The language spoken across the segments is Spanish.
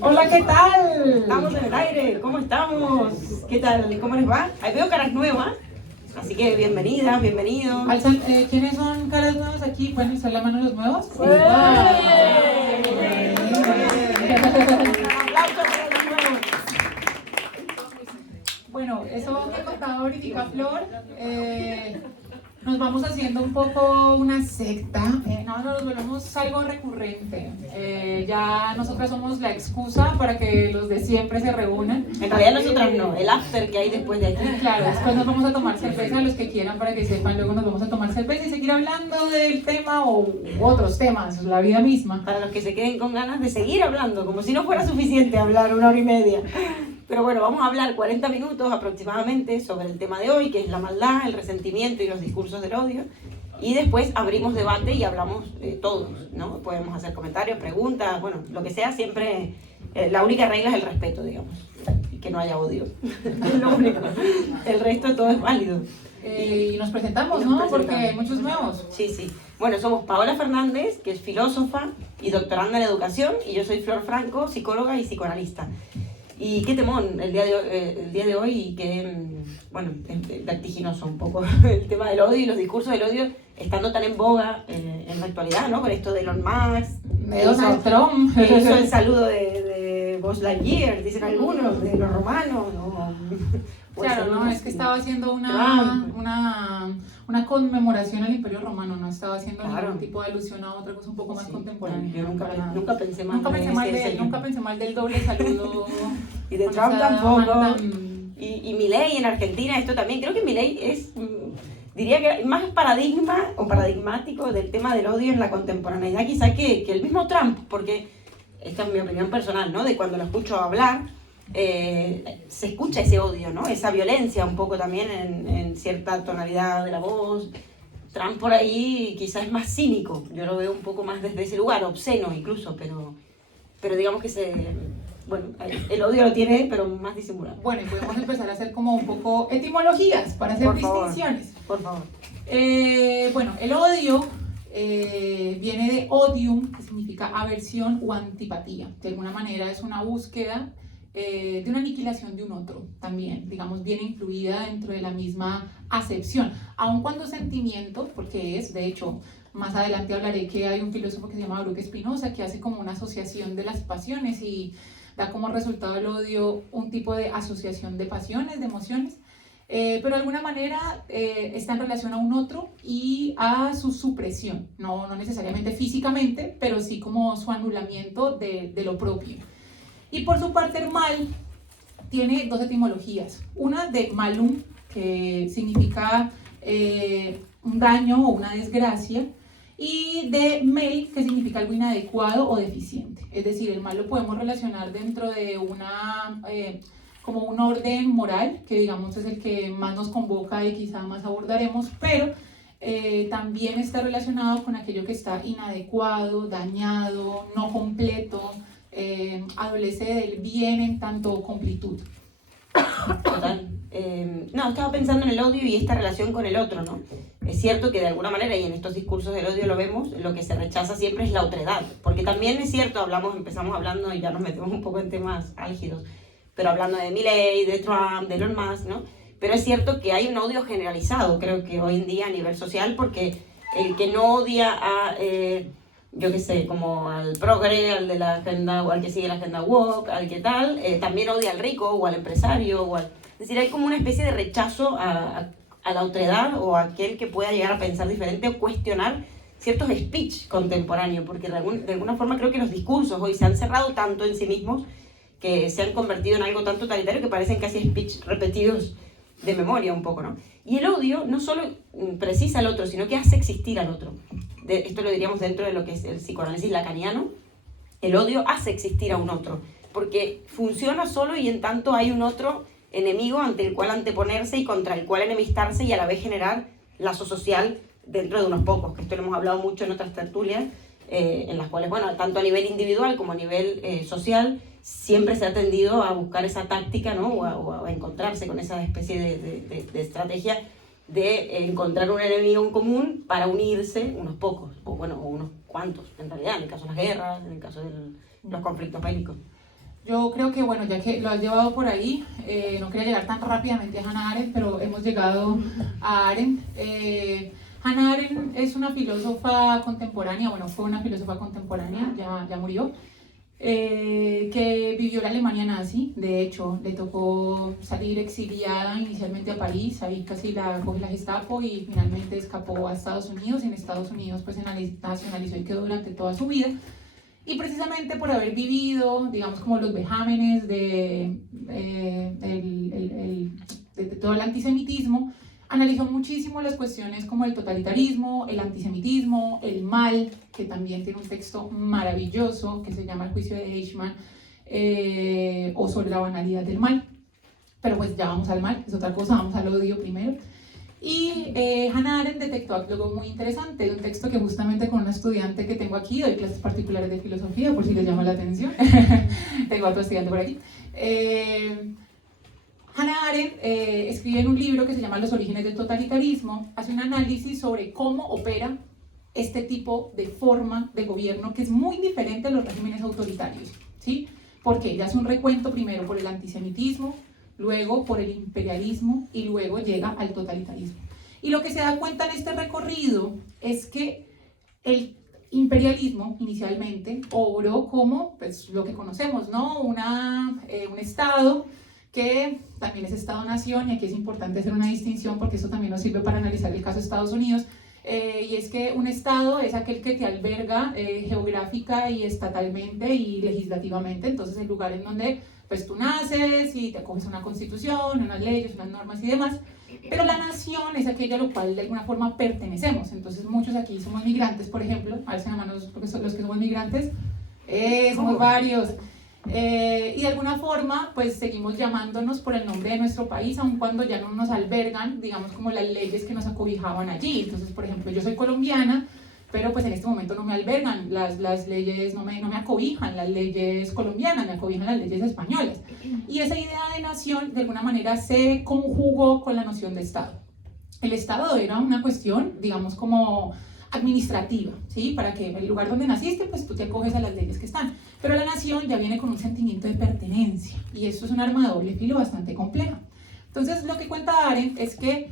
Hola, ¿qué tal? Estamos en el aire, ¿cómo estamos? ¿Qué tal? ¿Cómo les va? Ahí veo caras nuevas, así que bienvenidas, bienvenidos. ¿Quiénes son caras nuevas aquí? ¿Pueden alzar la mano los nuevos? Sí. Un aplauso para los nuevos. Bueno, eso que contaba ahorita Flor, nos vamos haciendo un poco una secta, nos volvemos algo recurrente. Ya nosotras somos la excusa para que los de siempre se reúnan. En realidad nosotras no, el after que hay después de aquí. Claro, después nos vamos a tomar cerveza, los que quieran para que sepan, luego nos vamos a tomar cerveza y seguir hablando del tema o otros temas, la vida misma. Para los que se queden con ganas de seguir hablando, como si no fuera suficiente hablar 1 hora y media. Pero bueno, vamos a hablar 40 minutos aproximadamente sobre el tema de hoy, que es la maldad, el resentimiento y los discursos del odio. Y después abrimos debate y hablamos todos, ¿no? Podemos hacer comentarios, preguntas, bueno, lo que sea, siempre la única regla es el respeto, digamos, y que no haya odio. Es lo único. El resto todo es válido. Y nos presentamos, ¿no? Porque hay muchos nuevos. Sí, sí. Bueno, somos Paola Fernández, que es filósofa y doctoranda en educación, y yo soy Flor Franco, psicóloga y psicoanalista. Y qué temón el día de hoy, y qué, bueno, es vertiginoso un poco el tema del odio y los discursos del odio estando tan en boga en la actualidad, ¿no? Con esto de Elon Musk, de Donald Trump, que hizo el saludo de Buzz Lightyear, dicen algunos, de los romanos, ¿no? Claro, no, es que estaba haciendo una conmemoración al Imperio Romano, no estaba haciendo ningún tipo de alusión a otra cosa un poco más contemporánea. Yo nunca pensé mal Nunca pensé mal del doble saludo. Y de Trump tampoco. Y Milei en Argentina, esto también. Creo que Milei es, diría que más paradigma o paradigmático del tema del odio en la contemporaneidad, quizá que el mismo Trump, porque esta es mi opinión personal, ¿no? De cuando lo escucho hablar, se escucha ese odio, ¿no? Esa violencia un poco también en cierta tonalidad de la voz. Trump por ahí quizás es más cínico, yo lo veo un poco más desde ese lugar, obsceno incluso, pero digamos que bueno, el odio lo tiene, pero más disimulado. Bueno, y podemos empezar a hacer como un poco etimologías para hacer distinciones. Por favor. Bueno, el odio viene de odium, que significa aversión o antipatía. De alguna manera es una búsqueda de una aniquilación de un otro también, digamos, viene incluida dentro de la misma acepción, aun cuando sentimiento, porque es, de hecho, más adelante hablaré que hay un filósofo que se llama Baruch Spinoza que hace como una asociación de las pasiones y da como resultado el odio un tipo de asociación de pasiones, de emociones, pero de alguna manera está en relación a un otro y a su supresión, no necesariamente físicamente, pero sí como su anulamiento de lo propio. Y por su parte el mal tiene dos etimologías, una de malum, que significa un daño o una desgracia, y de mel, que significa algo inadecuado o deficiente. Es decir, el mal lo podemos relacionar dentro de como un orden moral, que digamos es el que más nos convoca y quizá más abordaremos, pero también está relacionado con aquello que está inadecuado, dañado, no completo, adolece del bien en tanto completud. Total. No, estaba pensando en el odio y esta relación con el otro, ¿no? Es cierto que de alguna manera, y en estos discursos del odio lo vemos, lo que se rechaza siempre es la otredad, porque también es cierto, empezamos hablando y ya nos metemos un poco en temas álgidos, pero hablando de Milei, de Trump, de Elon Musk, ¿no? Pero es cierto que hay un odio generalizado, creo que hoy en día a nivel social, porque el que no odia a... yo qué sé, como al progre, al de la agenda, o al que sigue la agenda woke, al que tal, también odia al rico o al empresario, es decir, hay como una especie de rechazo a la otredad o a aquel que pueda llegar a pensar diferente o cuestionar ciertos speech contemporáneos, porque de alguna forma creo que los discursos hoy se han cerrado tanto en sí mismos que se han convertido en algo tan totalitario que parecen casi speech repetidos de memoria un poco, ¿no? Y el odio no solo precisa al otro, sino que hace existir al otro. Esto lo diríamos dentro de lo que es el psicoanálisis lacaniano. El odio hace existir a un otro, porque funciona solo y en tanto hay un otro enemigo ante el cual anteponerse y contra el cual enemistarse y a la vez generar lazo social dentro de unos pocos, que esto lo hemos hablado mucho en otras tertulias, en las cuales, bueno, tanto a nivel individual como a nivel social, siempre se ha tendido a buscar esa táctica, ¿no? o a encontrarse con esa especie de estrategia de encontrar un enemigo en común para unirse unos pocos, o unos cuantos, en realidad, en el caso de las guerras, en el caso de los conflictos bélicos. Yo creo que, bueno, ya que lo has llevado por ahí, no quería llegar tan rápidamente a Hannah Arendt, pero hemos llegado a Arendt. Hannah Arendt es una filósofa contemporánea, bueno, fue una filósofa contemporánea, ya murió, que vivió la Alemania nazi. De hecho, le tocó salir exiliada inicialmente a París, ahí casi la coge la Gestapo y finalmente escapó a Estados Unidos, y en Estados Unidos pues se nacionalizó y quedó durante toda su vida. Y precisamente por haber vivido, digamos, como los vejámenes de todo el antisemitismo, analizó muchísimo las cuestiones como el totalitarismo, el antisemitismo, el mal, que también tiene un texto maravilloso que se llama El juicio de Eichmann, o sobre la banalidad del mal. Pero pues ya vamos al mal, es otra cosa, vamos al odio primero. Y Hannah Arendt detectó algo muy interesante, de un texto que justamente con una estudiante que tengo aquí, doy clases particulares de filosofía, por si les llama la atención, tengo otro estudiante por aquí. Hannah Arendt escribe en un libro que se llama Los orígenes del totalitarismo, hace un análisis sobre cómo opera este tipo de forma de gobierno que es muy diferente a los regímenes autoritarios, ¿sí? Porque ella hace un recuento primero por el antisemitismo, luego por el imperialismo y luego llega al totalitarismo. Y lo que se da cuenta en este recorrido es que el imperialismo inicialmente obró como pues, lo que conocemos, ¿no? Un Estado que también es Estado-nación, y aquí es importante hacer una distinción porque eso también nos sirve para analizar el caso de Estados Unidos, y es que un Estado es aquel que te alberga geográfica y estatalmente y legislativamente, entonces el lugar en donde pues tú naces y te acoges a una constitución, unas leyes, unas normas y demás, pero la nación es aquella a lo cual de alguna forma pertenecemos. Entonces muchos aquí somos migrantes, por ejemplo, a ver si llaman los que somos migrantes, somos varios, y de alguna forma pues seguimos llamándonos por el nombre de nuestro país, aun cuando ya no nos albergan, digamos, como las leyes que nos acobijaban allí. Entonces, por ejemplo, yo soy colombiana, pero pues en este momento no me albergan las leyes, no me acobijan las leyes colombianas, me acobijan las leyes españolas. Y esa idea de nación de alguna manera se conjugó con la noción de Estado. El Estado era una cuestión, digamos, como administrativa, ¿sí? Para que el lugar donde naciste, pues tú te acoges a las leyes que están. Pero la nación ya viene con un sentimiento de pertenencia, y eso es un arma de doble filo bastante compleja. Entonces, lo que cuenta Arendt es que,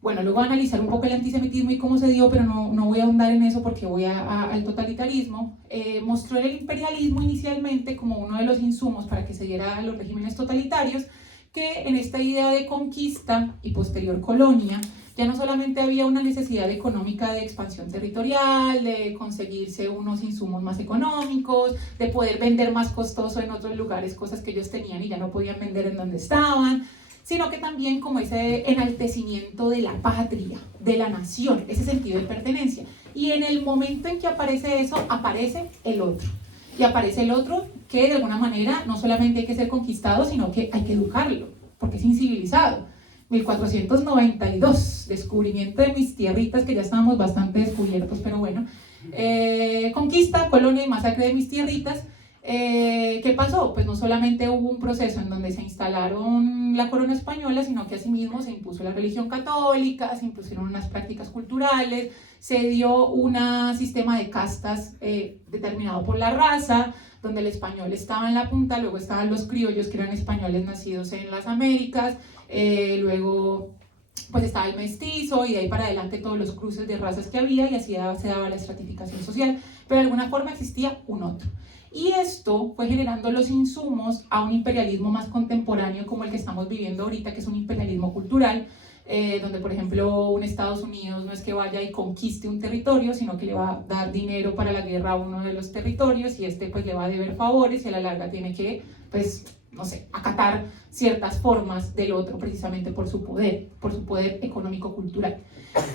bueno, luego voy a analizar un poco el antisemitismo y cómo se dio, pero no voy a ahondar en eso porque voy al totalitarismo. Mostró el imperialismo inicialmente como uno de los insumos para que se diera a los regímenes totalitarios, que en esta idea de conquista y posterior colonia, ya no solamente había una necesidad económica de expansión territorial, de conseguirse unos insumos más económicos, de poder vender más costoso en otros lugares cosas que ellos tenían y ya no podían vender en donde estaban, sino que también como ese enaltecimiento de la patria, de la nación, ese sentido de pertenencia. Y en el momento en que aparece eso, aparece el otro. Y aparece el otro que de alguna manera no solamente hay que ser conquistado, sino que hay que educarlo, porque es incivilizado. 1492, descubrimiento de mis tierritas, que ya estábamos bastante descubiertos, pero bueno. Conquista, colonia y masacre de mis tierritas. ¿Qué pasó? Pues no solamente hubo un proceso en donde se instalaron la corona española, sino que asimismo se impuso la religión católica, se impusieron unas prácticas culturales, se dio un sistema de castas determinado por la raza, donde el español estaba en la punta, luego estaban los criollos, que eran españoles nacidos en las Américas, luego pues estaba el mestizo, y de ahí para adelante todos los cruces de razas que había, y así se daba la estratificación social, pero de alguna forma existía un otro. Y esto fue generando los insumos a un imperialismo más contemporáneo como el que estamos viviendo ahorita, que es un imperialismo cultural, donde por ejemplo un Estados Unidos no es que vaya y conquiste un territorio, sino que le va a dar dinero para la guerra a uno de los territorios, y este pues le va a deber favores, y a la larga tiene que, pues, no sé, acatar ciertas formas del otro precisamente por su poder económico-cultural.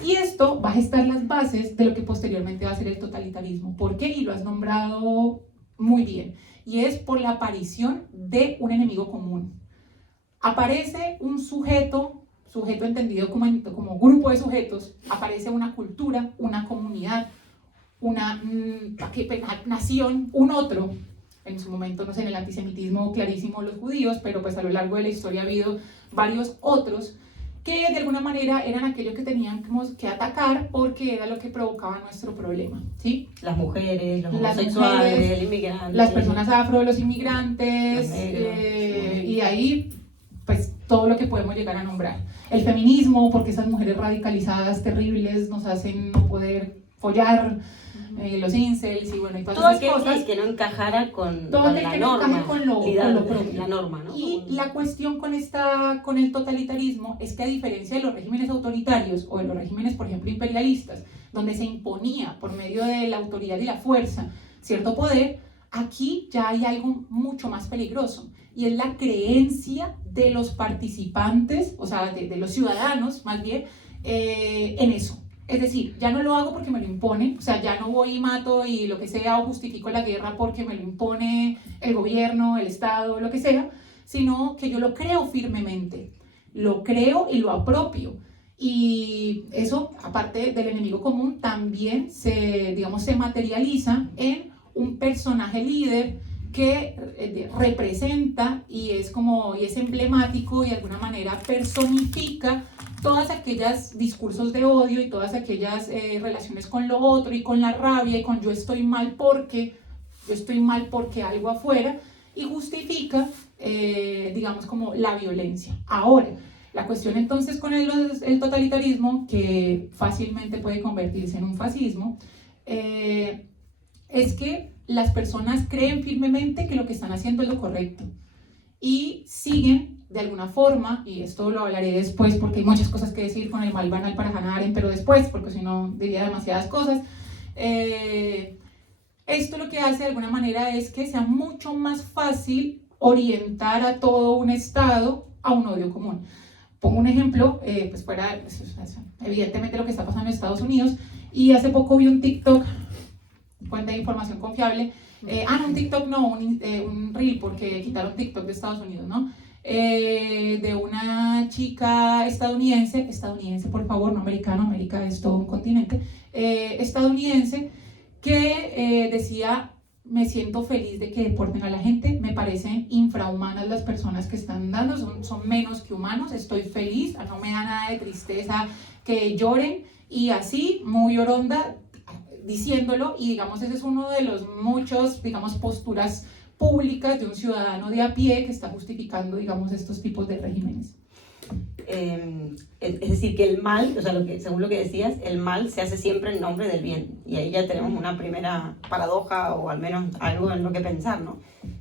Y esto va a gestar las bases de lo que posteriormente va a ser el totalitarismo. ¿Por qué? Y lo has nombrado muy bien, y es por la aparición de un enemigo común. Aparece un sujeto entendido como grupo de sujetos, aparece una cultura, una comunidad, una nación, un otro. En su momento, no sé, en el antisemitismo clarísimo los judíos, pero pues a lo largo de la historia ha habido varios otros que de alguna manera eran aquellos que teníamos que atacar porque era lo que provocaba nuestro problema, ¿sí? Las mujeres, los Las homosexuales, mujeres, el inmigrante, las personas afro, los inmigrantes, los negros, sí. y ahí pues todo lo que podemos llegar a nombrar. El feminismo, porque esas mujeres radicalizadas terribles nos hacen no poder follar, los incels y bueno, y todas todo esas cosas. que no encajara con Todo la aquel que norma, no encaje con lo propio. la norma, ¿no? Y la cuestión con el totalitarismo es que a diferencia de los regímenes autoritarios o de los regímenes, por ejemplo, imperialistas, donde se imponía por medio de la autoridad y la fuerza cierto poder, aquí ya hay algo mucho más peligroso y es la creencia de los participantes, o sea, de los ciudadanos más bien, en eso. Es decir, ya no lo hago porque me lo imponen, o sea, ya no voy y mato y lo que sea o justifico la guerra porque me lo impone el gobierno, el Estado, lo que sea, sino que yo lo creo firmemente, lo creo y lo apropio. Y eso, aparte del enemigo común, también se materializa en un personaje líder que representa y es emblemático y de alguna manera personifica todas aquellas discursos de odio y todas aquellas relaciones con lo otro y con la rabia y con yo estoy mal porque algo afuera y justifica, como la violencia. Ahora, la cuestión entonces con el totalitarismo, que fácilmente puede convertirse en un fascismo, es que las personas creen firmemente que lo que están haciendo es lo correcto y siguen de alguna forma, y esto lo hablaré después porque hay muchas cosas que decir con el mal banal para Hannah pero después, porque si no diría demasiadas cosas. Esto lo que hace de alguna manera es que sea mucho más fácil orientar a todo un Estado a un odio común. Pongo un ejemplo, evidentemente lo que está pasando en Estados Unidos, y hace poco vi un TikTok, fuente de información confiable, un TikTok no, un Reel, porque quitaron TikTok de Estados Unidos, ¿no? De una chica estadounidense, por favor, no americano, América es todo un continente, estadounidense, que decía, me siento feliz de que deporten a la gente, me parecen infrahumanas las personas que están dando, son menos que humanos, estoy feliz, no me da nada de tristeza que lloren, y así, muy oronda, diciéndolo, y digamos, ese es uno de los muchos, posturas públicas de un ciudadano de a pie que está justificando, estos tipos de regímenes. Es decir, que el mal, o sea, según lo que decías, el mal se hace siempre en nombre del bien. Y ahí ya tenemos una primera paradoja, o al menos algo en lo que pensar, ¿no?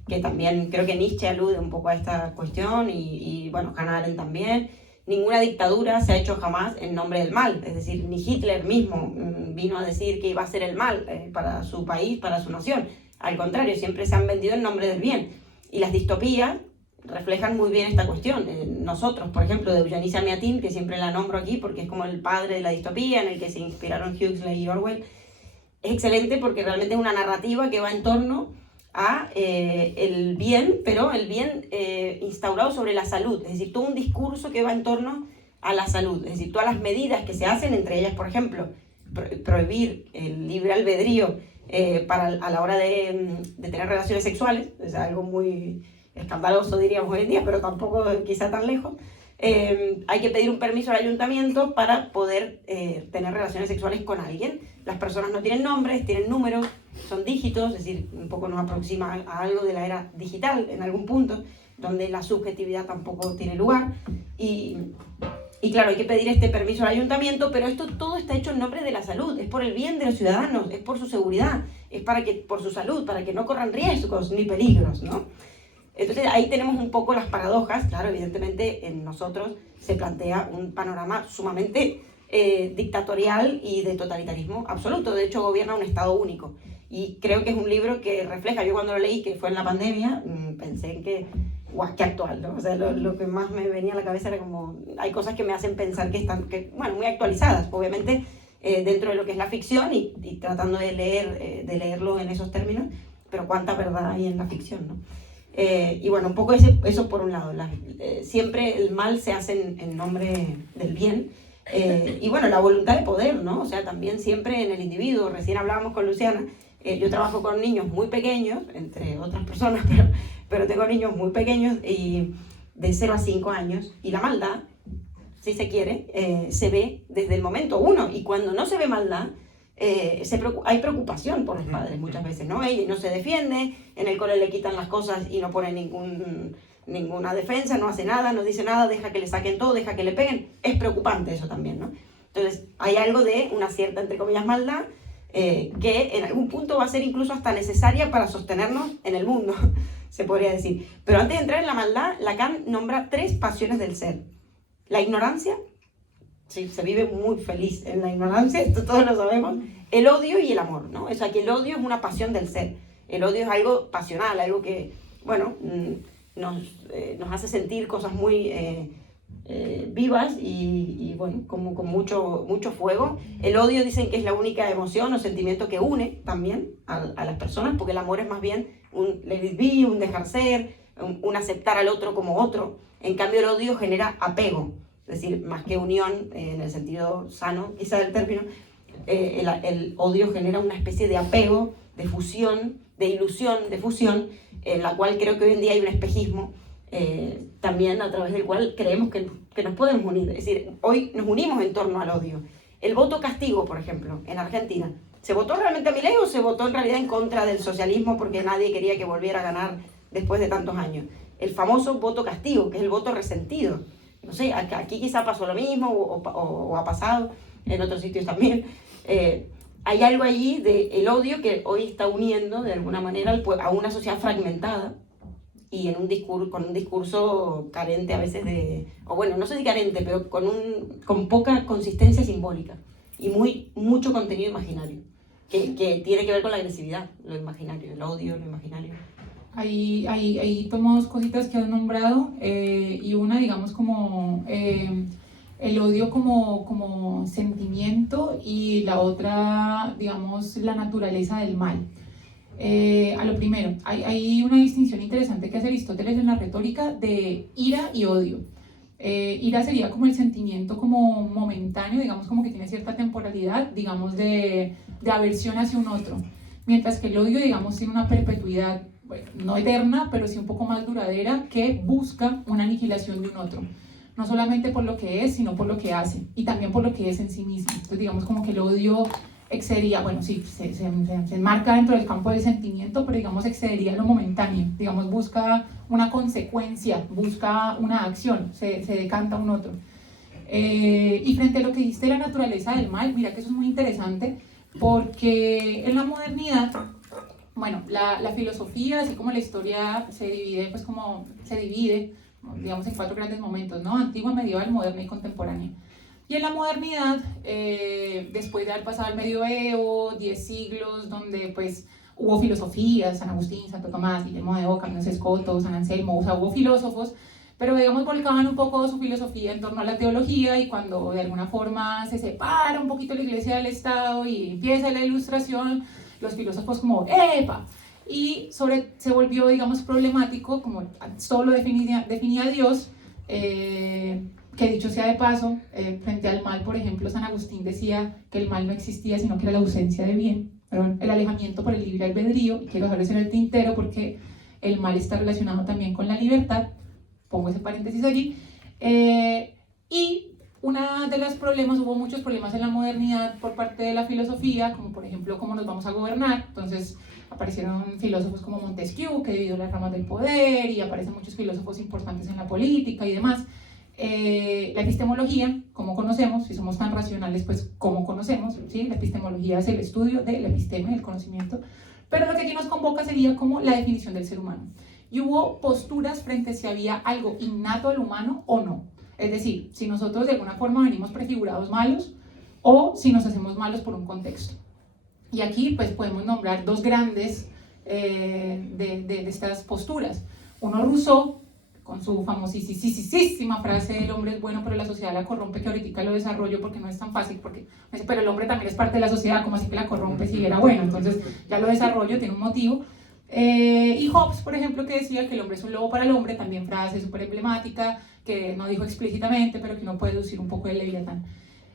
Que también creo que Nietzsche alude un poco a esta cuestión, y bueno, Hannah Arendt también. Ninguna dictadura se ha hecho jamás en nombre del mal. Es decir, ni Hitler mismo vino a decir que iba a hacer el mal para su país, para su nación. Al contrario, siempre se han vendido en nombre del bien. Y las distopías reflejan muy bien esta cuestión. Nosotros, por ejemplo, de Eugénie Samiatin, que siempre la nombro aquí porque es como el padre de la distopía en el que se inspiraron Huxley y Orwell, es excelente porque realmente es una narrativa que va en torno a el bien, pero el bien instaurado sobre la salud. Es decir, todo un discurso que va en torno a la salud. Es decir, todas las medidas que se hacen, entre ellas, por ejemplo, prohibir el libre albedrío a la hora de tener relaciones sexuales, es algo muy escandaloso, diríamos hoy en día, pero tampoco quizá tan lejos. Hay que pedir un permiso al ayuntamiento para poder tener relaciones sexuales con alguien. Las personas no tienen nombres, tienen números, son dígitos, es decir, un poco nos aproxima a algo de la era digital en algún punto, donde la subjetividad tampoco tiene lugar. Y claro, hay que pedir este permiso al ayuntamiento, pero esto todo está hecho en nombre de la salud, es por el bien de los ciudadanos, es por su seguridad, es por su salud, para que no corran riesgos ni peligros, ¿no? Entonces ahí tenemos un poco las paradojas. Claro, evidentemente en nosotros se plantea un panorama sumamente dictatorial y de totalitarismo absoluto. De hecho, gobierna un Estado único. Y creo que es un libro que refleja, yo cuando lo leí, que fue en la pandemia, pensé en que, guau, qué actual, ¿no? O sea, lo que más me venía a la cabeza era como, hay cosas que me hacen pensar que están, muy actualizadas, obviamente, dentro de lo que es la ficción y tratando de leerlo en esos términos, pero cuánta verdad hay en la ficción, ¿no? Y bueno, un poco eso por un lado. Siempre el mal se hace en nombre del bien. Y bueno, la voluntad de poder, ¿no? O sea, también siempre en el individuo. Recién hablábamos con Luciana. Yo trabajo con niños muy pequeños, entre otras personas, pero tengo niños muy pequeños, y de 0 a 5 años. Y la maldad si se quiere, se ve desde el momento uno. Y cuando no se ve maldad, hay preocupación por los padres muchas veces, ¿no? Ella no se defiende, en el cole le quitan las cosas y no pone ninguna defensa, no hace nada, no dice nada, deja que le saquen todo, deja que le peguen. Es preocupante eso también, ¿no? Entonces, hay algo de una cierta, entre comillas, maldad, que en algún punto va a ser incluso hasta necesaria para sostenernos en el mundo, se podría decir. Pero antes de entrar en la maldad, Lacan nombra 3 pasiones del ser. La ignorancia, sí, se vive muy feliz en la ignorancia, esto todos lo sabemos. El odio y el amor, ¿no? O sea, que el odio es una pasión del ser. El odio es algo pasional, algo que, bueno, nos hace sentir cosas muy vivas y bueno, como con mucho fuego. El odio dicen que es la única emoción o sentimiento que une también a las personas, porque el amor es más bien un let it be, un dejar ser, un aceptar al otro como otro. En cambio, el odio genera apego, es decir, más que unión, en el sentido sano, quizá del término, el odio genera una especie de apego, de fusión, de ilusión, de fusión, en la cual creo que hoy en día hay un espejismo, también a través del cual creemos que nos podemos unir. Es decir, hoy nos unimos en torno al odio. El voto castigo, por ejemplo, en Argentina, ¿se votó realmente a Milei o se votó en realidad en contra del socialismo porque nadie quería que volviera a ganar después de tantos años? El famoso voto castigo, que es el voto resentido. No sé, aquí quizá pasó lo mismo o ha pasado en otros sitios también. Hay algo allí del odio que hoy está uniendo de alguna manera a una sociedad fragmentada y con un discurso carente a veces o bueno, no sé si carente, pero con poca consistencia simbólica y mucho contenido imaginario, que tiene que ver con la agresividad, lo imaginario, el odio, lo imaginario. Ahí tomamos cositas que has nombrado y una, digamos, como el odio como sentimiento y la otra, digamos, la naturaleza del mal. A lo primero, hay una distinción interesante que hace Aristóteles en la retórica de ira y odio. Ira sería como el sentimiento como momentáneo, digamos como que tiene cierta temporalidad, digamos de aversión hacia un otro, mientras que el odio, digamos, tiene una perpetuidad, bueno, no eterna, pero sí un poco más duradera, que busca una aniquilación de un otro. No solamente por lo que es, sino por lo que hace, y también por lo que es en sí mismo. Entonces, digamos como que el odio excedería, bueno, sí, se enmarca dentro del campo del sentimiento, pero digamos excedería lo momentáneo, digamos busca una consecuencia, busca una acción, se decanta un otro. Y frente a lo que dijiste de la naturaleza del mal, mira que eso es muy interesante, porque en la modernidad, bueno, la filosofía, así como la historia se divide, digamos, en 4 grandes momentos, ¿no? Antigua, medieval, moderna y contemporánea. Y en la modernidad, después de haber pasado el medioevo, 10 siglos, donde pues hubo filosofías, San Agustín, Santo Tomás, Guillermo de Ockham, Escoto, San Anselmo, o sea, hubo filósofos, pero digamos volcaban un poco su filosofía en torno a la teología, y cuando de alguna forma se separa un poquito la iglesia del Estado y empieza la ilustración, los filósofos como ¡epa! Y se volvió, digamos, problemático, como todo lo definía Dios, que dicho sea de paso, frente al mal, por ejemplo, San Agustín decía que el mal no existía, sino que era la ausencia de bien, el alejamiento por el libre albedrío, y quiero dejarlo en el tintero porque el mal está relacionado también con la libertad, pongo ese paréntesis allí, y hubo muchos problemas en la modernidad por parte de la filosofía, como por ejemplo, cómo nos vamos a gobernar. Entonces aparecieron filósofos como Montesquieu, que dividió las ramas del poder, y aparecen muchos filósofos importantes en la política y demás. La epistemología, ¿cómo conocemos? Si somos tan racionales, pues ¿cómo conocemos? ¿Sí? La epistemología es el estudio de la episteme, del conocimiento, pero lo que aquí nos convoca sería como la definición del ser humano. Y hubo posturas frente a si había algo innato al humano o no. Es decir, si nosotros de alguna forma venimos prefigurados malos o si nos hacemos malos por un contexto. Y aquí pues podemos nombrar 2 grandes de estas posturas. Uno, Rousseau, con su famosísima frase: el hombre es bueno pero la sociedad la corrompe, que ahorita lo desarrollo porque no es tan fácil, pero el hombre también es parte de la sociedad, como así que la corrompe si era bueno. Entonces ya lo desarrollo, tiene un motivo. Y Hobbes, por ejemplo, que decía que el hombre es un lobo para el hombre, también frase súper emblemática, que no dijo explícitamente, pero que uno puede deducir un poco del Leviatán.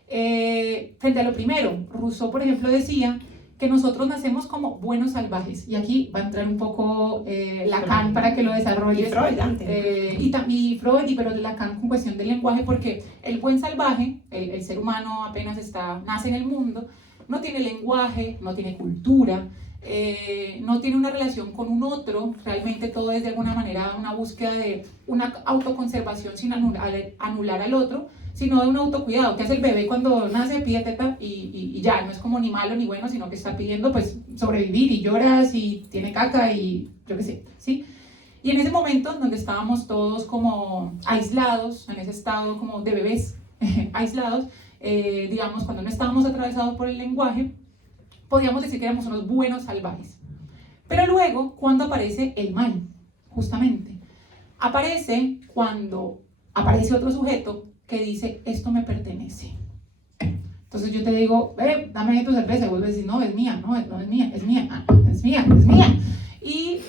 Frente a lo primero, Rousseau, por ejemplo, decía que nosotros nacemos como buenos salvajes. Y aquí va a entrar un poco Lacan para que lo desarrolles. Y Freud antes. Y Freud, pero Lacan con cuestión del lenguaje, porque el buen salvaje, el ser humano apenas nace en el mundo, no tiene lenguaje, no tiene cultura, no tiene una relación con un otro, realmente todo es de alguna manera una búsqueda de una autoconservación sin anular al otro, sino de un autocuidado, que hace el bebé cuando nace, pide teta y ya, no es como ni malo ni bueno, sino que está pidiendo pues sobrevivir y lloras y tiene caca y yo qué sé, ¿sí? Y en ese momento donde estábamos todos como aislados, en ese estado como de bebés aislados, digamos, cuando no estábamos atravesados por el lenguaje, podíamos decir que éramos unos buenos salvajes. Pero luego, ¿cuándo aparece el mal? Justamente. Aparece cuando aparece otro sujeto que dice, esto me pertenece. Entonces yo te digo, dame tu cerveza, y vos decís, no, es mía, no es mía, es mía, es mía, es mía. Y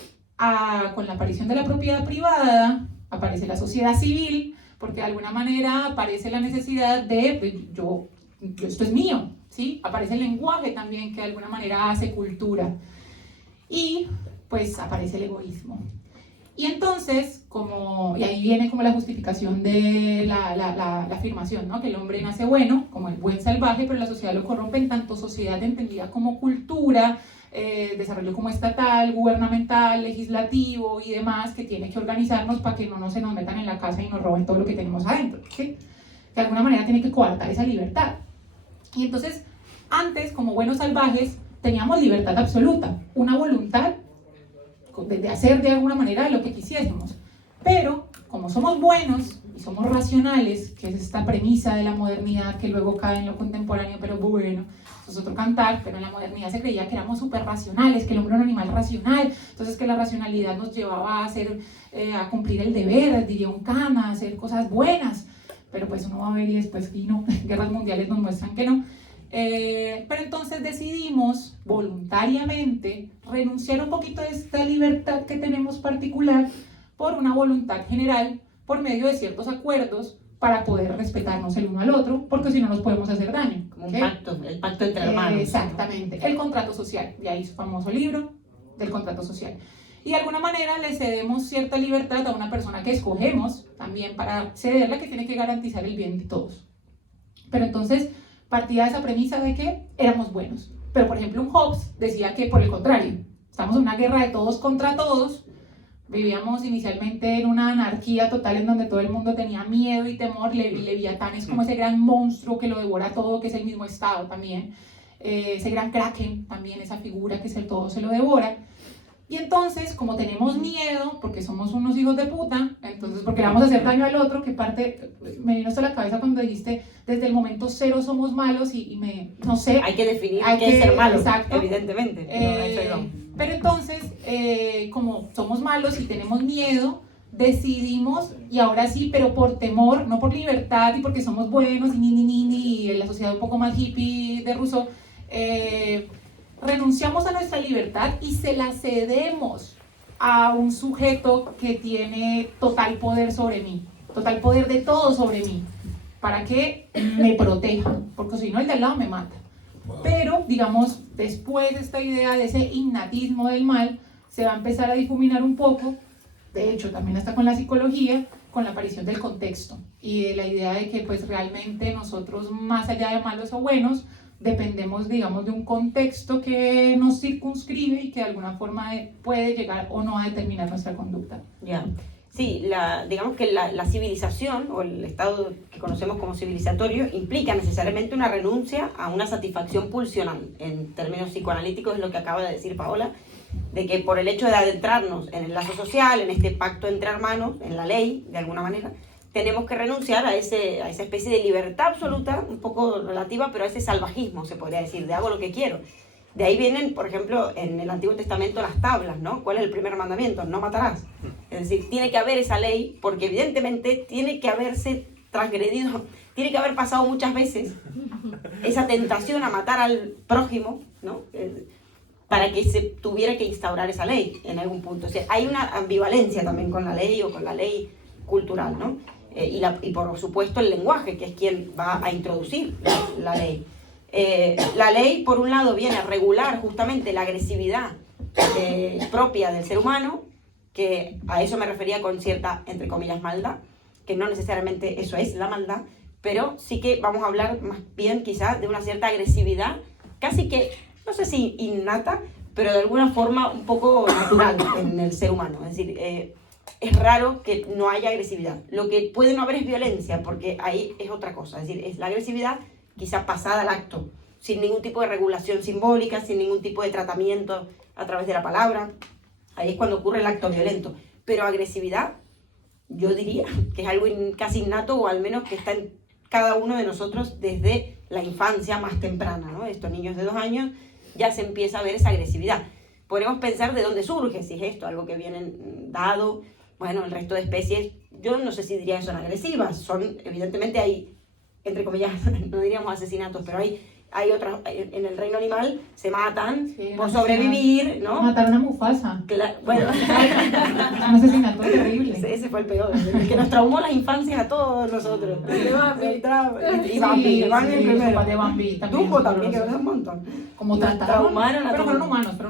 con la aparición de la propiedad privada, aparece la sociedad civil, porque de alguna manera aparece la necesidad de, pues, esto es mío, ¿sí? Aparece el lenguaje también, que de alguna manera hace cultura. Y pues aparece el egoísmo. Y entonces, y ahí viene como la justificación de la afirmación, ¿no? Que el hombre nace bueno, como el buen salvaje, pero la sociedad lo corrompe, en tanto sociedad entendida como cultura, desarrollo como estatal, gubernamental, legislativo y demás, que tiene que organizarnos para que no se nos metan en la casa y nos roben todo lo que tenemos adentro, ¿sí? De alguna manera tiene que coartar esa libertad. Y entonces, antes, como buenos salvajes, teníamos libertad absoluta, una voluntad de hacer de alguna manera lo que quisiésemos. Pero, como somos buenos y somos racionales, que es esta premisa de la modernidad que luego cae en lo contemporáneo, pero bueno, eso es otro cantar, pero en la modernidad se creía que éramos súper racionales, que el hombre era un animal racional, entonces que la racionalidad nos llevaba a cumplir el deber, diría un Kant, a hacer cosas buenas, pero pues uno va a ver y después vino, guerras mundiales nos muestran que no. Pero entonces decidimos voluntariamente renunciar un poquito a esta libertad que tenemos particular por una voluntad general, por medio de ciertos acuerdos para poder respetarnos el uno al otro, porque si no nos podemos hacer daño. Como un pacto, el pacto entre hermanos. Exactamente, el contrato social, de ahí su famoso libro del contrato social. Y de alguna manera le cedemos cierta libertad a una persona que escogemos también para cederla, que tiene que garantizar el bien de todos. Pero entonces partía de esa premisa de que éramos buenos. Pero por ejemplo un Hobbes decía que por el contrario, estamos en una guerra de todos contra todos, vivíamos inicialmente en una anarquía total en donde todo el mundo tenía miedo y temor, Leviatán es como ese gran monstruo que lo devora todo, que es el mismo Estado también, ese gran Kraken también, esa figura que es el todo se lo devora. Y entonces, como tenemos miedo, porque somos unos hijos de puta, entonces, porque le vamos a hacer daño al otro, que parte, me vino hasta la cabeza cuando dijiste, desde el momento cero somos malos no sé. Hay que definir qué es ser malo, exacto, evidentemente. Pero entonces, como somos malos y tenemos miedo, decidimos, y ahora sí, pero por temor, no por libertad y porque somos buenos y en la sociedad un poco más hippie de Rousseau, renunciamos a nuestra libertad y se la cedemos a un sujeto que tiene total poder sobre mí, total poder de todo sobre mí, para que me proteja, porque si no el de al lado me mata. Pero, digamos, después de esta idea de ese innatismo del mal, se va a empezar a difuminar un poco, de hecho también hasta con la psicología, con la aparición del contexto y de la idea de que pues realmente nosotros, más allá de malos o buenos, dependemos, digamos, de un contexto que nos circunscribe y que de alguna forma puede llegar o no a determinar nuestra conducta. Ya. Sí, digamos que la civilización o el estado que conocemos como civilizatorio implica necesariamente una renuncia a una satisfacción pulsional. En términos psicoanalíticos es lo que acaba de decir Paola, de que por el hecho de adentrarnos en el lazo social, en este pacto entre hermanos, en la ley, de alguna manera, tenemos que renunciar a esa especie de libertad absoluta, un poco relativa, pero a ese salvajismo, se podría decir, de hago lo que quiero. De ahí vienen, por ejemplo, en el Antiguo Testamento las tablas, ¿no? ¿Cuál es el primer mandamiento? No matarás. Es decir, tiene que haber esa ley, porque evidentemente tiene que haberse transgredido, tiene que haber pasado muchas veces esa tentación a matar al prójimo, ¿no? Para que se tuviera que instaurar esa ley en algún punto. O sea, hay una ambivalencia también con la ley o con la ley cultural, ¿no? Y por supuesto el lenguaje, que es quien va a introducir la ley. La ley, por un lado, viene a regular justamente la agresividad propia del ser humano, que a eso me refería con cierta, entre comillas, maldad, que no necesariamente eso es la maldad, pero sí que vamos a hablar más bien quizás de una cierta agresividad, casi que, no sé si innata, pero de alguna forma un poco natural en el ser humano. Es decir, es raro que no haya agresividad. Lo que puede no haber es violencia, porque ahí es otra cosa. Es decir, es la agresividad quizá pasada al acto, sin ningún tipo de regulación simbólica, sin ningún tipo de tratamiento a través de la palabra. Ahí es cuando ocurre el acto violento. Pero agresividad, yo diría que es algo casi innato, o al menos que está en cada uno de nosotros desde la infancia más temprana, ¿no? Estos niños de 2 años ya se empieza a ver esa agresividad. Podemos pensar de dónde surge, si es esto, algo que viene dado. Bueno, el resto de especies, yo no sé si diría que son agresivas, son, evidentemente hay, entre comillas, no diríamos asesinatos, pero hay otras, en el reino animal se matan por sobrevivir, ¿no? Mataron a Mufasa. Bueno, un asesinato terrible. Ese fue el peor, el que nos traumó las infancias a todos nosotros. Y Bambi, de Bambi también. Dumbo también, que es un montón. Como traumaron a pero todos. fueron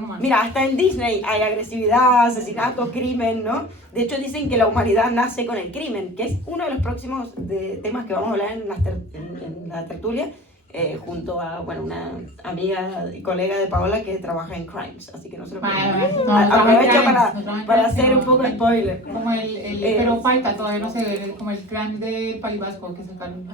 humanos. Mira, hasta en Disney hay agresividad, asesinatos, crimen, ¿no? De hecho dicen que la humanidad nace con el crimen, que es uno de los próximos temas que vamos a hablar en la tertulia, junto a una amiga y colega de Paola que trabaja en Crimes, así que no se lo pierdan. Aprovecho para hacer un poco de spoiler. Como pero falta, todavía no se ve, como el Crime del País Vasco que sacaron.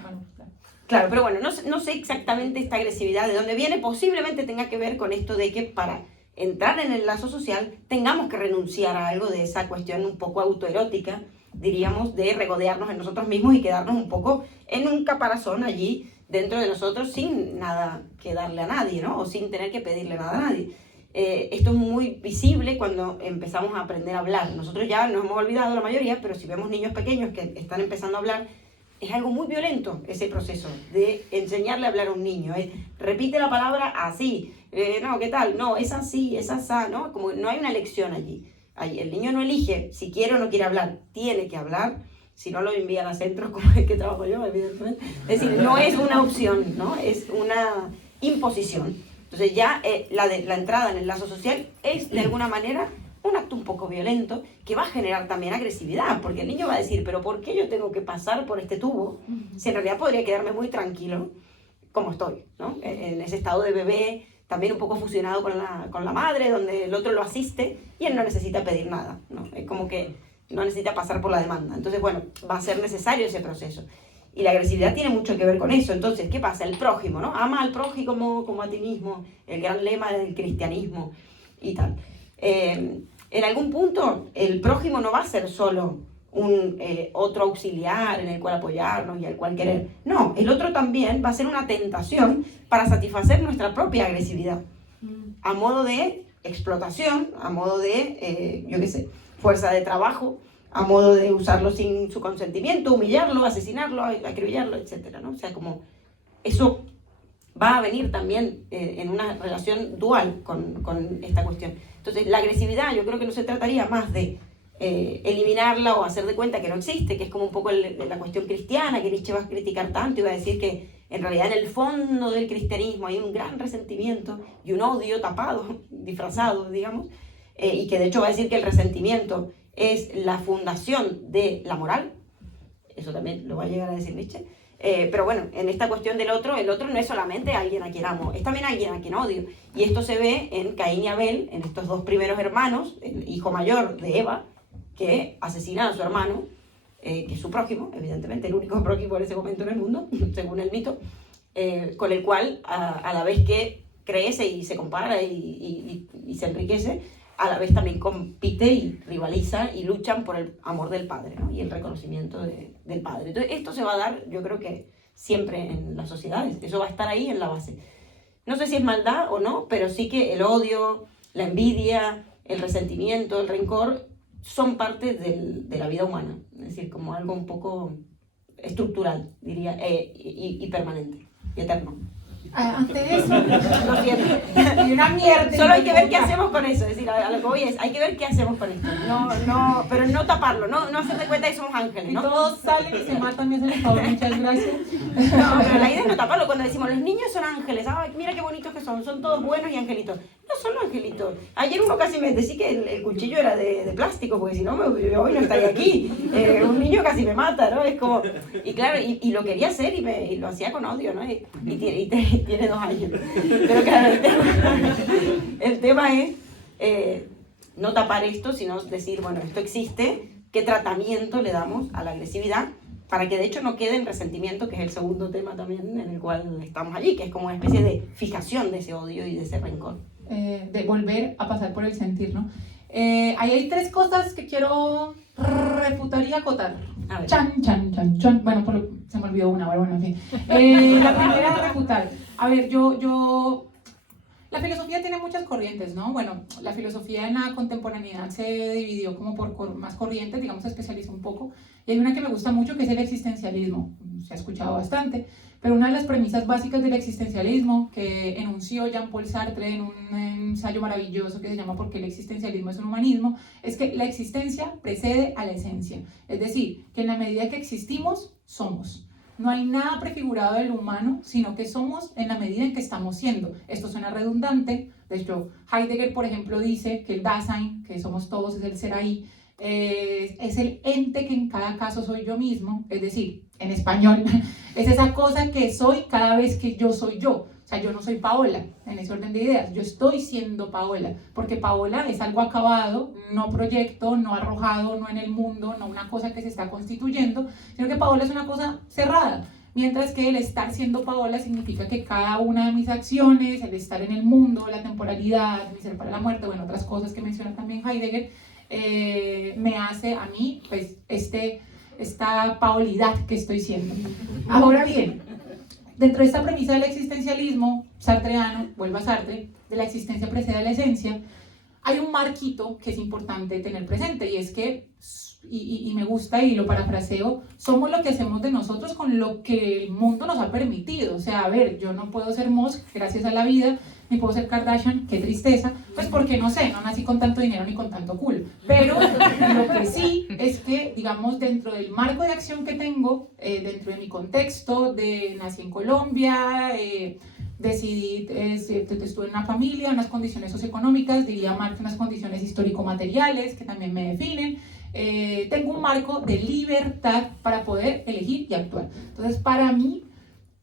Claro, pero bueno, no sé exactamente esta agresividad de dónde viene. Posiblemente tenga que ver con esto de que para entrar en el lazo social tengamos que renunciar a algo de esa cuestión un poco autoerótica, diríamos, de regodearnos en nosotros mismos y quedarnos un poco en un caparazón allí dentro de nosotros sin nada que darle a nadie, ¿no? O sin tener que pedirle nada a nadie. Esto es muy visible cuando empezamos a aprender a hablar. Nosotros ya nos hemos olvidado la mayoría, pero si vemos niños pequeños que están empezando a hablar, es algo muy violento ese proceso de enseñarle a hablar a un niño. Repite la palabra así, no, ¿qué tal? No, es así, es asá, ¿no? Como no hay una elección allí. El niño no elige si quiere o no quiere hablar, tiene que hablar. Si no, lo envían a centros como el que trabajo yo, evidentemente. Es decir, no es una opción, ¿no? Es una imposición. Entonces ya la entrada en el lazo social es, de alguna manera, un acto un poco violento que va a generar también agresividad, porque el niño va a decir, pero ¿por qué yo tengo que pasar por este tubo? Si en realidad podría quedarme muy tranquilo como estoy, ¿no? En ese estado de bebé, también un poco fusionado con la madre, donde el otro lo asiste y él no necesita pedir nada, ¿no? Es como que no necesita pasar por la demanda. Entonces, bueno, va a ser necesario ese proceso. Y la agresividad tiene mucho que ver con eso. Entonces, ¿qué pasa? El prójimo, ¿no? Ama al prójimo como a ti mismo, el gran lema del cristianismo y tal. En algún punto, el prójimo no va a ser solo un otro auxiliar en el cual apoyarnos y al cual querer. No, el otro también va a ser una tentación para satisfacer nuestra propia agresividad. A modo de explotación, a modo de, yo qué sé, fuerza de trabajo, a modo de usarlo sin su consentimiento, humillarlo, asesinarlo, acribillarlo, etc., ¿no? O sea, como eso va a venir también en una relación dual con esta cuestión. Entonces, la agresividad yo creo que no se trataría más de eliminarla o hacer de cuenta que no existe, que es como un poco la cuestión cristiana, que Nietzsche va a criticar tanto y va a decir que en realidad en el fondo del cristianismo hay un gran resentimiento y un odio tapado, disfrazado, digamos, y que de hecho va a decir que el resentimiento es la fundación de la moral. Eso también lo va a llegar a decir Nietzsche. Pero bueno, en esta cuestión del otro, el otro no es solamente alguien a quien amo, es también alguien a quien odio. Y esto se ve en Caín y Abel, en estos dos primeros hermanos, el hijo mayor de Eva, que asesina a su hermano, que es su prójimo, evidentemente, el único prójimo en ese momento en el mundo, según el mito, con el cual, a la vez que crece y se compara y se enriquece, a la vez también compite y rivaliza y luchan por el amor del padre, ¿no? Y el reconocimiento del padre. Entonces, esto se va a dar, yo creo que siempre en las sociedades. Eso va a estar ahí en la base. No sé si es maldad o no, pero sí que el odio, la envidia, el resentimiento, el rencor, son parte de la vida humana. Es decir, como algo un poco estructural, diría, y permanente, y eterno. Ante eso, Lo siento. hay una mierda. Solo hay que ver qué hacemos con eso, es decir, a lo que voy es, hay que ver qué hacemos con esto, pero no taparlo, no hacer de cuenta que somos ángeles, Y ¿no? todos salen y se matan, me hacen el favor, muchas gracias. No, pero la idea es no taparlo cuando decimos, los niños son ángeles, ay, mira qué bonitos que son todos buenos y angelitos. No son angelitos. Ayer uno casi me decía que el cuchillo era de plástico, porque si no, yo hoy no estaría aquí. Un niño casi me mata, ¿no? Es como, y claro, y lo quería hacer y lo hacía con odio, ¿no? Y tiene 2 años. Pero claro, el tema es no tapar esto, sino decir, bueno, esto existe, ¿qué tratamiento le damos a la agresividad? Para que de hecho no quede en resentimiento, que es el segundo tema también en el cual estamos allí, que es como una especie de fijación de ese odio y de ese rencor. De volver a pasar por el sentir, ¿no? Ahí hay 3 cosas que quiero refutar y acotar. A ver. Chan, chan, chan, chan. Bueno, se me olvidó una, pero bueno, en fin. La primera es refutar. A ver, la filosofía tiene muchas corrientes, ¿no? Bueno, la filosofía en la contemporaneidad se dividió como por más corrientes, digamos, se especializó un poco. Y hay una que me gusta mucho, que es el existencialismo. Se ha escuchado bastante. Pero una de las premisas básicas del existencialismo que enunció Jean-Paul Sartre en un ensayo maravilloso que se llama ¿Por qué el existencialismo es un humanismo? Es que la existencia precede a la esencia. Es decir, que en la medida que existimos, somos. No hay nada prefigurado del humano, sino que somos en la medida en que estamos siendo. Esto suena redundante. De hecho, Heidegger, por ejemplo, dice que el Dasein, que somos todos, es el ser ahí, es el ente que en cada caso soy yo mismo, es decir, en español, es esa cosa que soy cada vez que yo soy yo. O sea, yo no soy Paola, en ese orden de ideas, yo estoy siendo Paola, porque Paola es algo acabado, no proyecto, no arrojado, no en el mundo, no una cosa que se está constituyendo, sino que Paola es una cosa cerrada. Mientras que el estar siendo Paola significa que cada una de mis acciones, el estar en el mundo, la temporalidad, mi ser para la muerte, bueno, otras cosas que menciona también Heidegger, me hace a mí, pues, esta paolidad que estoy siendo. Ahora bien, dentro de esta premisa del existencialismo sartreano, vuelvo a Sartre, de la existencia precede a la esencia, hay un marquito que es importante tener presente, y es que, y me gusta y lo parafraseo, somos lo que hacemos de nosotros con lo que el mundo nos ha permitido. O sea, a ver, yo no puedo ser Musk gracias a la vida, ni puedo ser Kardashian, qué tristeza, pues porque no sé, no nací con tanto dinero ni con tanto culo. Pero lo que sí es que, digamos, dentro del marco de acción que tengo, dentro de mi contexto, nací en Colombia, decidí, estuve en una familia, unas condiciones socioeconómicas, diría Marx, unas condiciones histórico-materiales que también me definen. Tengo un marco de libertad para poder elegir y actuar. Entonces, para mí,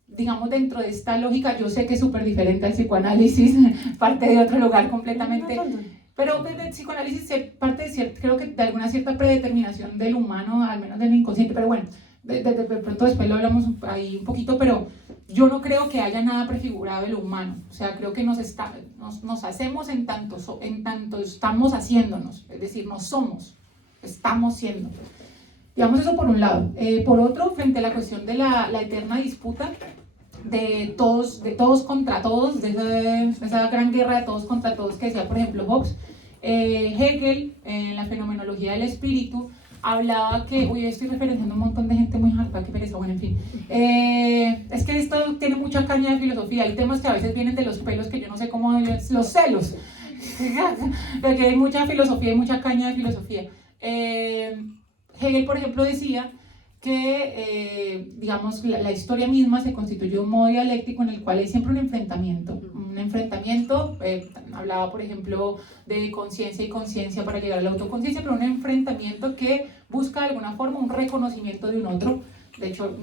digamos, dentro de esta lógica, yo sé que es súper diferente al psicoanálisis, parte de otro lugar completamente, pero el psicoanálisis parte de creo que de alguna cierta predeterminación del humano, al menos del inconsciente, pero bueno, de pronto después lo hablamos ahí un poquito, pero yo no creo que haya nada prefigurado del humano. O sea, creo que nos hacemos en tanto estamos haciéndonos, es decir, no somos, estamos siendo. Digamos eso por un lado. Por otro, frente a la cuestión de la eterna disputa de todos contra todos, de esa gran guerra de todos contra todos que decía, por ejemplo, Hobbes, Hegel, en la fenomenología del espíritu, hablaba que, estoy referenciando un montón de gente muy harta, qué pereza, bueno, en fin. Es que esto tiene mucha caña de filosofía, hay temas que a veces vienen de los pelos que yo no sé cómo, los celos, porque hay mucha filosofía y mucha caña de filosofía. Hegel, por ejemplo, decía que, digamos, la historia misma se constituye de un modo dialéctico en el cual hay siempre un enfrentamiento, hablaba, por ejemplo, de conciencia y conciencia para llegar a la autoconciencia, pero un enfrentamiento que busca de alguna forma un reconocimiento de un otro. De hecho,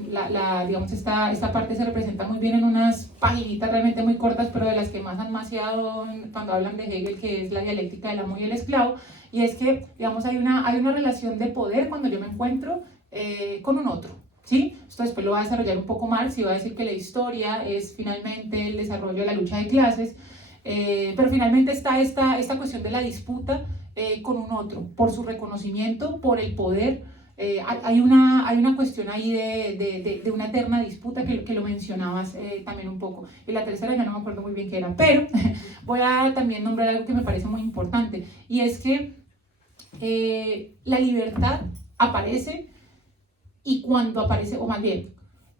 digamos, esta parte se representa muy bien en unas paginitas realmente muy cortas, pero de las que más han maciado cuando hablan de Hegel, que es la dialéctica del amo y el esclavo, y es que, digamos, hay una relación de poder cuando yo me encuentro con un otro, ¿sí? Esto después lo va a desarrollar un poco Marx y va a decir que la historia es finalmente el desarrollo de la lucha de clases, pero finalmente está esta cuestión de la disputa con un otro, por su reconocimiento, por el poder. Hay una cuestión ahí de una eterna disputa que lo mencionabas también un poco. Y la tercera ya no me acuerdo muy bien qué era, pero voy a también nombrar algo que me parece muy importante, y es que la libertad aparece, y cuando aparece, o más bien,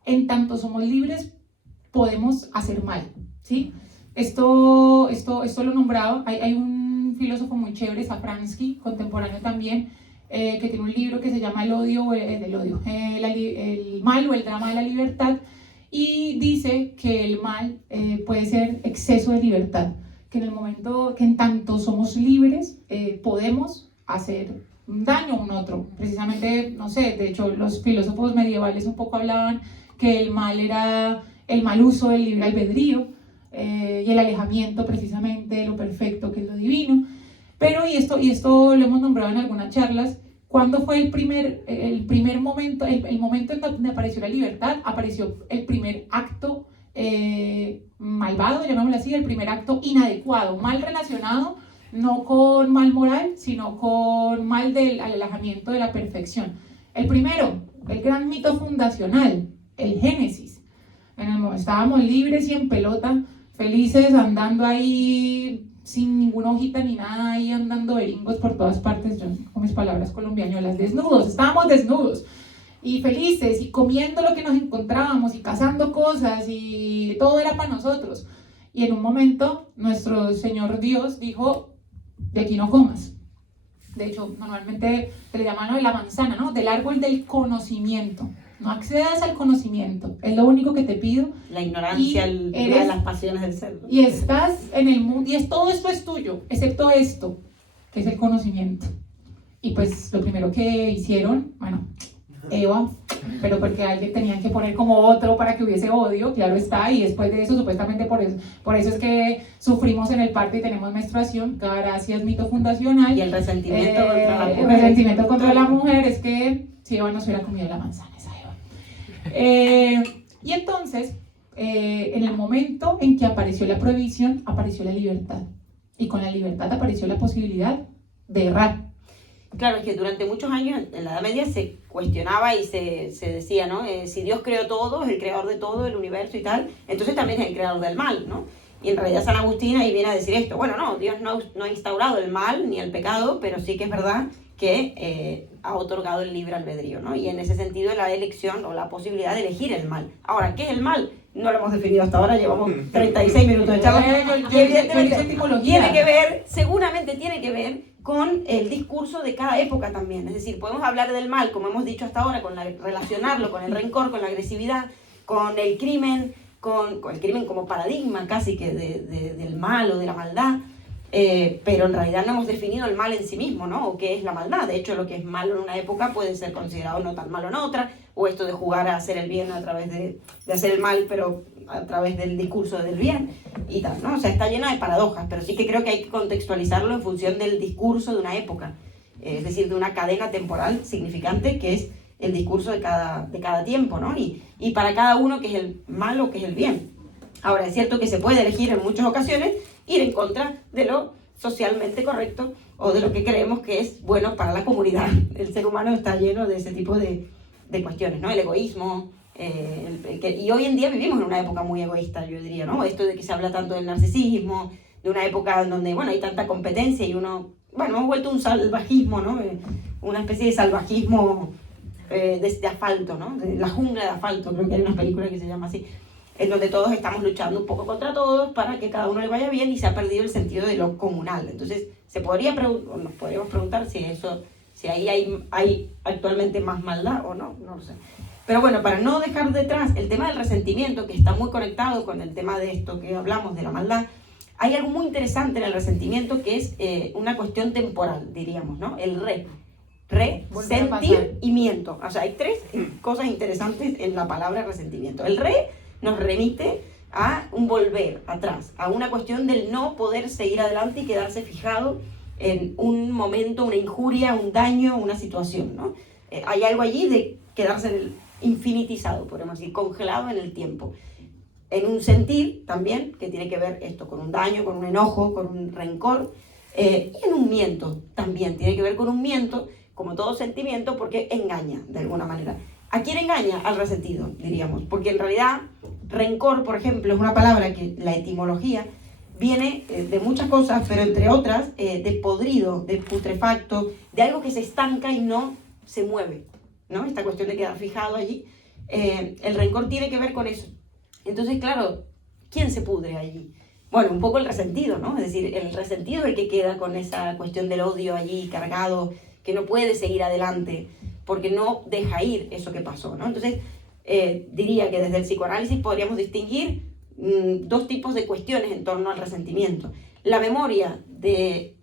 en tanto somos libres, podemos hacer mal. ¿sí? Esto lo nombraba, hay un filósofo muy chévere, Safransky, contemporáneo también, que tiene un libro que se llama El mal o el drama de la libertad, y dice que el mal puede ser exceso de libertad, que en el momento que en tanto somos libres podemos hacer un daño a un otro. Precisamente, no sé, de hecho los filósofos medievales un poco hablaban que el mal era el mal uso del libre albedrío, y el alejamiento precisamente de lo perfecto que es lo divino. Pero, y esto lo hemos nombrado en algunas charlas, ¿cuándo fue el primer momento, el momento en donde apareció la libertad? Apareció el primer acto malvado, llamémoslo así, el primer acto inadecuado, mal relacionado, no con mal moral, sino con mal del alejamiento de la perfección. El primero, el gran mito fundacional, el Génesis. Estábamos libres y en pelota, felices, andando ahí sin ninguna hojita ni nada, ahí andando beringos por todas partes, yo con mis palabras colombiañolas, desnudos, estábamos desnudos y felices y comiendo lo que nos encontrábamos y cazando cosas y todo era para nosotros. Y en un momento nuestro Señor Dios dijo, de aquí no comas. De hecho, normalmente se le llama, ¿no?, la manzana, ¿no?, del árbol del conocimiento. No accedas al conocimiento, es lo único que te pido. La ignorancia, una de las pasiones del ser, ¿no? Y estás en el mundo, y todo esto es tuyo, excepto esto, que es el conocimiento. Y pues lo primero que hicieron, bueno, Eva, pero porque alguien tenían que poner como otro para que hubiese odio, claro está, y después de eso, supuestamente por eso es que sufrimos en el parto y tenemos menstruación, gracias mito fundacional. Y el resentimiento contra la mujer. El resentimiento contra la mujer es que si Eva no se hubiera comido la manzana, esa Eva. Y entonces, en el momento en que apareció la prohibición, apareció la libertad. Y con la libertad apareció la posibilidad de errar. Claro, es que durante muchos años en la Edad Media se cuestionaba y se decía, ¿no? Si Dios creó todo, es el creador de todo, el universo y tal, entonces también es el creador del mal, ¿no? Y en realidad San Agustín ahí viene a decir esto. Bueno, no, Dios no ha instaurado el mal ni el pecado, pero sí que es verdad que ha otorgado el libre albedrío, ¿no? Y en ese sentido la elección o la posibilidad de elegir el mal. Ahora, ¿qué es el mal? No lo hemos definido hasta ahora, llevamos 36 minutos de charla. Y evidentemente tiene que ver, seguramente tiene que ver con el discurso de cada época también. Es decir, podemos hablar del mal, como hemos dicho hasta ahora, relacionarlo con el rencor, con la agresividad, con el crimen, con el crimen como paradigma casi que del mal o de la maldad, pero en realidad no hemos definido el mal en sí mismo, ¿no? O qué es la maldad. De hecho, lo que es malo en una época puede ser considerado no tan malo en otra, o esto de jugar a hacer el bien a través de hacer el mal, pero a través del discurso del bien y tal, ¿no? O sea, está llena de paradojas, pero sí que creo que hay que contextualizarlo en función del discurso de una época, es decir, de una cadena temporal significante que es el discurso de cada tiempo, ¿no? Y para cada uno qué es el mal o qué es el bien. Ahora, es cierto que se puede elegir en muchas ocasiones ir en contra de lo socialmente correcto o de lo que creemos que es bueno para la comunidad. El ser humano está lleno de ese tipo de cuestiones, ¿no? El egoísmo, y hoy en día vivimos en una época muy egoísta, yo diría, ¿no? Esto de que se habla tanto del narcisismo, de una época en donde, bueno, hay tanta competencia y uno, bueno, hemos vuelto un salvajismo, ¿no? Una especie de salvajismo de asfalto, ¿no? De la jungla de asfalto, creo que hay una película que se llama así, en donde todos estamos luchando un poco contra todos para que cada uno le vaya bien y se ha perdido el sentido de lo comunal. Entonces, nos podríamos preguntar si ahí hay actualmente más maldad o no lo sé. Pero bueno, para no dejar detrás el tema del resentimiento, que está muy conectado con el tema de esto que hablamos de la maldad, hay algo muy interesante en el resentimiento que es una cuestión temporal, diríamos, ¿no? El sentir y miento. O sea, hay tres cosas interesantes en la palabra resentimiento. El nos remite a un volver atrás, a una cuestión del no poder seguir adelante y quedarse fijado en un momento, una injuria, un daño, una situación, ¿no? Hay algo allí de quedarse infinitizado, podemos decir, congelado en el tiempo. En un sentir también, que tiene que ver esto con un daño, con un enojo, con un rencor, y en un miento también, tiene que ver con un miento, como todo sentimiento, porque engaña de alguna manera. ¿A quién engaña? Al resentido, diríamos, porque en realidad rencor, por ejemplo, es una palabra que la etimología viene de muchas cosas, pero entre otras de podrido, de putrefacto, de algo que se estanca y no se mueve, ¿no? Esta cuestión de quedar fijado allí. El rencor tiene que ver con eso. Entonces, claro, ¿quién se pudre allí? Bueno, un poco el resentido, ¿no? Es decir, el resentido es el que queda con esa cuestión del odio allí cargado, que no puede seguir adelante, porque no deja ir eso que pasó, ¿no? Entonces, diría que desde el psicoanálisis podríamos distinguir dos tipos de cuestiones en torno al resentimiento. La memoria del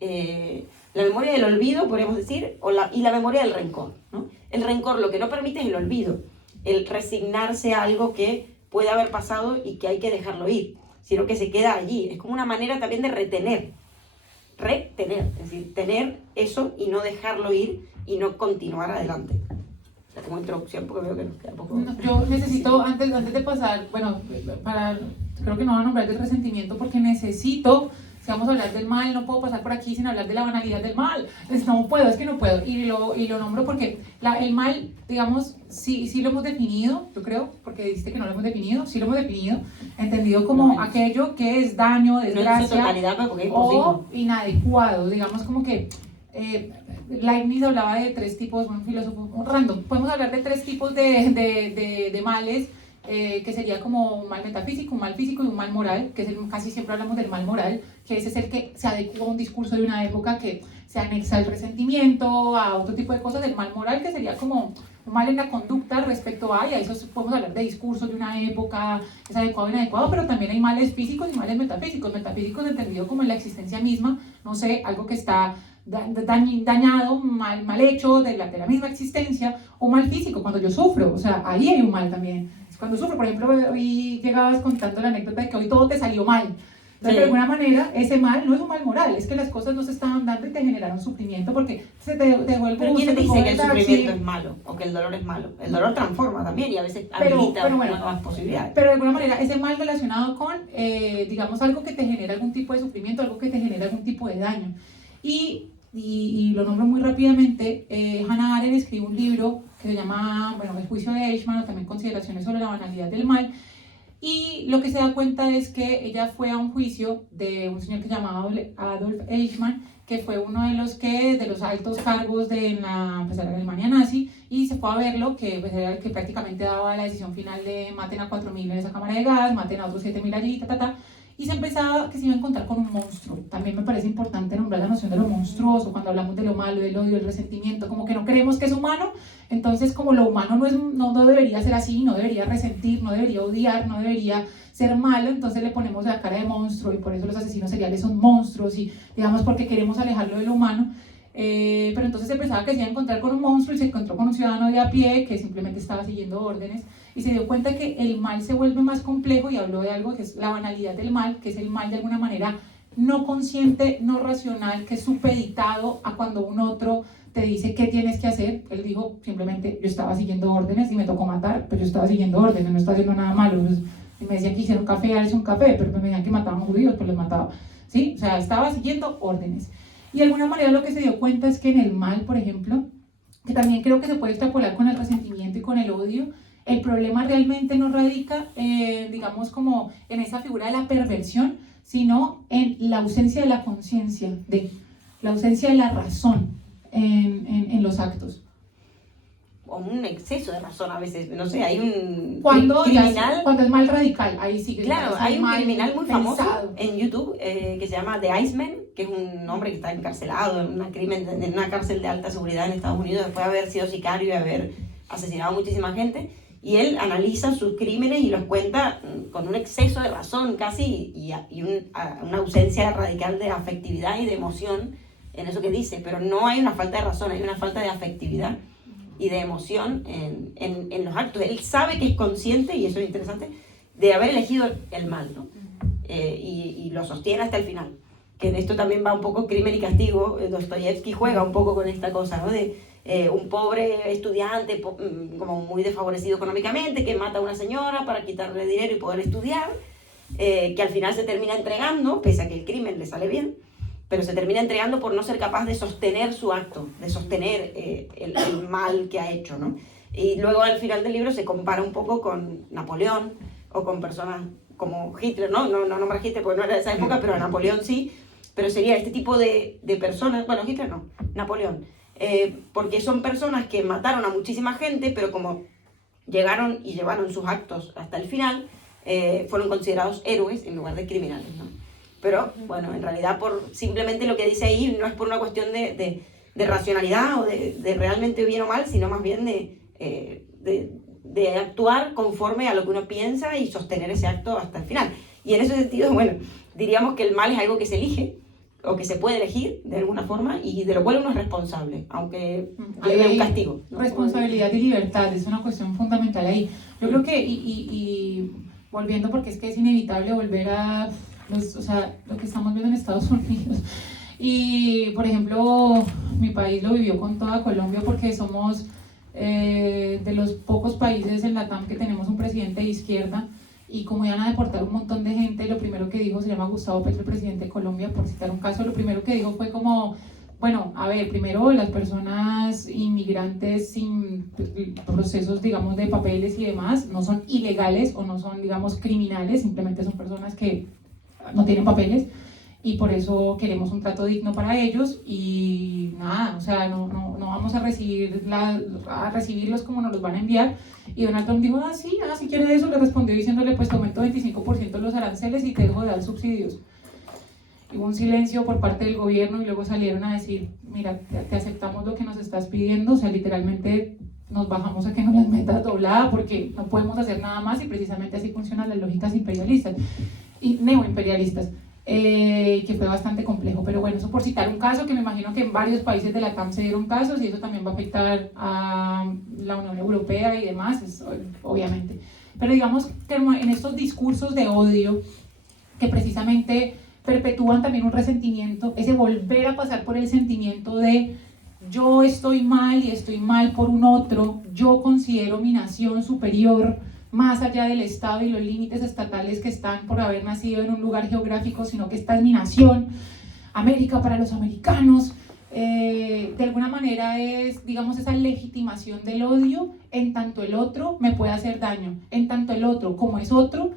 olvido, podríamos decir, y la memoria del rencor, ¿no? El rencor lo que no permite es el olvido, el resignarse a algo que puede haber pasado y que hay que dejarlo ir, sino que se queda allí. Es como una manera también de retener, es decir, tener eso y no dejarlo ir y no continuar adelante. O sea, como introducción, porque veo que nos queda poco. No, yo necesito, antes de pasar, bueno, creo que no voy a nombrar del resentimiento porque necesito, si vamos a hablar del mal, no puedo pasar por aquí sin hablar de la banalidad del mal. Entonces, no puedo, es que no puedo. Y lo nombro porque el mal, digamos, sí lo hemos definido, yo creo, porque dijiste que no lo hemos definido, sí lo hemos definido, entendido como aquello que es daño, desgracia, no es totalidad, porque es o inadecuado, digamos como que Leibniz hablaba de 3 tipos, un filósofo random, podemos hablar de 3 tipos de males, que sería como un mal metafísico, un mal físico y un mal moral, que es casi siempre hablamos del mal moral, que ese es el que se adecua a un discurso de una época, que se anexa al resentimiento, a otro tipo de cosas. Del mal moral, que sería como un mal en la conducta respecto a, y a eso podemos hablar de discursos de una época, es adecuado o inadecuado, pero también hay males físicos y males metafísicos entendido como en la existencia misma, no sé, algo que está dañado, mal hecho de la misma existencia, o mal físico, cuando yo sufro, o sea, ahí hay un mal también. Cuando sufro, por ejemplo, hoy llegabas contando la anécdota de que hoy todo te salió mal. Entonces, de alguna manera, ese mal no es un mal moral, es que las cosas no se estaban dando y te generaron sufrimiento porque se te dejó el bus. Pero ¿quién dice que el sufrimiento es malo o que el dolor es malo? El dolor transforma también y a veces habilita nuevas posibilidades. Pero de alguna manera, ese mal relacionado con, digamos, algo que te genera algún tipo de sufrimiento, algo que te genera algún tipo de daño. Y lo nombro muy rápidamente, Hannah Arendt escribe un libro que se llama, bueno, El juicio de Eichmann, o también Consideraciones sobre la banalidad del mal, y lo que se da cuenta es que ella fue a un juicio de un señor que se llamaba Adolf Eichmann, que fue uno de los altos cargos de la Alemania nazi, y se fue a verlo, que pues, era el que prácticamente daba la decisión final de maten a 4.000 en esa cámara de gas, maten a otros 7.000 allí, y se empezaba que se iba a encontrar con un monstruo. También me parece importante nombrar la noción de lo monstruoso cuando hablamos de lo malo, del odio, del resentimiento, como que no creemos que es humano. Entonces, como lo humano no debería ser así, no debería resentir, no debería odiar, no debería ser malo, entonces le ponemos la cara de monstruo, y por eso los asesinos seriales son monstruos, y digamos porque queremos alejarlo de lo humano. Pero entonces se pensaba que se iba a encontrar con un monstruo y se encontró con un ciudadano de a pie que simplemente estaba siguiendo órdenes, y se dio cuenta que el mal se vuelve más complejo, y habló de algo que es la banalidad del mal, que es el mal de alguna manera no consciente, no racional, que es supeditado a cuando un otro te dice qué tienes que hacer. Él dijo simplemente, yo estaba siguiendo órdenes y me tocó matar, pero yo estaba siguiendo órdenes, no estaba haciendo nada malo. Pues, y me decían que hicieron café, es un café, pero me decían que mataban judíos, pues los mataba, ¿sí? O sea, estaba siguiendo órdenes. Y de alguna manera lo que se dio cuenta es que en el mal, por ejemplo, que también creo que se puede extrapolar con el resentimiento y con el odio, el problema realmente no radica, digamos, como en esa figura de la perversión, sino en la ausencia de la conciencia, la ausencia de la razón en los actos. O un exceso de razón a veces, no sé, hay un cuando criminal... cuando es mal radical, ahí sí que claro, hay un criminal muy pensado. famoso en YouTube que se llama The Iceman, que es un hombre que está encarcelado en una cárcel de alta seguridad en Estados Unidos después de haber sido sicario y haber asesinado a muchísima gente, y él analiza sus crímenes y los cuenta con un exceso de razón casi y una ausencia radical de afectividad y de emoción en eso que dice, pero no hay una falta de razón, hay una falta de afectividad y de emoción en los actos. Él sabe que es consciente, y eso es interesante, de haber elegido el mal, ¿no? Y lo sostiene hasta el final. Que en esto también va un poco Crimen y Castigo. Dostoyevsky juega un poco con esta cosa, ¿no? De un pobre estudiante como muy desfavorecido económicamente que mata a una señora para quitarle dinero y poder estudiar, que al final se termina entregando, pese a que el crimen le sale bien, pero se termina entregando por no ser capaz de sostener su acto, de sostener el mal que ha hecho, ¿no? Y luego al final del libro se compara un poco con Napoleón o con personas como Hitler, ¿no? No nombra a Hitler porque no era de esa época, pero a Napoleón sí, pero sería este tipo de personas, bueno, Hitler no, Napoleón, porque son personas que mataron a muchísima gente, pero como llegaron y llevaron sus actos hasta el final, fueron considerados héroes en lugar de criminales, ¿no? Pero, bueno, en realidad por simplemente lo que dice ahí no es por una cuestión de racionalidad o de realmente bien o mal, sino más bien de actuar conforme a lo que uno piensa y sostener ese acto hasta el final. Y en ese sentido, bueno, diríamos que el mal es algo que se elige o que se puede elegir de alguna forma y de lo cual uno es responsable, aunque haya un castigo, ¿no? Responsabilidad y libertad es una cuestión fundamental ahí. Yo creo que, y volviendo, porque es que es inevitable volver a o sea, lo que estamos viendo en Estados Unidos. Y, por ejemplo, mi país lo vivió con toda Colombia porque somos de los pocos países en Latam que tenemos un presidente de izquierda, y como iban a deportar un montón de gente, lo primero que dijo, se llama Gustavo Petro, el presidente de Colombia, por citar un caso, lo primero que dijo fue como, bueno, a ver, primero las personas inmigrantes sin procesos, digamos, de papeles y demás, no son ilegales o no son, digamos, criminales, simplemente son personas que no tienen papeles, y por eso queremos un trato digno para ellos, y nada, o sea, no vamos a recibirlos como nos los van a enviar. Y Donald Trump dijo, si quiere eso, le respondió diciéndole, pues te aumento 25% los aranceles y te dejo de dar subsidios. Y hubo un silencio por parte del gobierno y luego salieron a decir, mira, te aceptamos lo que nos estás pidiendo, o sea, literalmente nos bajamos a que nos las metas doblada porque no podemos hacer nada más, y precisamente así funcionan las lógicas imperialistas y neoimperialistas. Que fue bastante complejo, pero bueno, eso por citar un caso que me imagino que en varios países de la TAM se dieron casos, y eso también va a afectar a la Unión Europea y demás, obviamente. Pero digamos que en estos discursos de odio que precisamente perpetúan también un resentimiento, ese volver a pasar por el sentimiento de yo estoy mal y estoy mal por un otro, yo considero mi nación superior más allá del Estado y los límites estatales que están por haber nacido en un lugar geográfico, sino que esta es mi nación, América para los americanos. De alguna manera es, digamos, esa legitimación del odio, en tanto el otro me puede hacer daño, en tanto el otro, como es otro,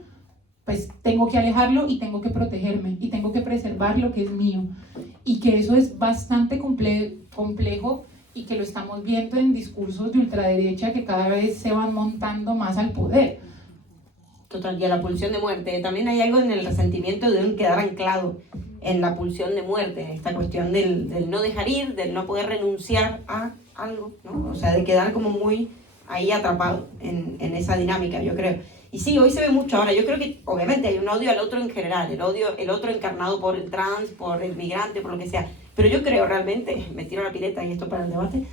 pues tengo que alejarlo y tengo que protegerme y tengo que preservar lo que es mío, y que eso es bastante complejo, y que lo estamos viendo en discursos de ultraderecha que cada vez se van montando más al poder. Total, y a la pulsión de muerte. También hay algo en el resentimiento de un quedar anclado en la pulsión de muerte, esta cuestión del no dejar ir, del no poder renunciar a algo, ¿no? O sea, de quedar como muy ahí atrapado en esa dinámica, yo creo. Y sí, hoy se ve mucho ahora. Yo creo que obviamente hay un odio al otro en general, el otro encarnado por el trans, por el migrante, por lo que sea. Pero yo creo realmente, me tiro la pileta y esto para el debate,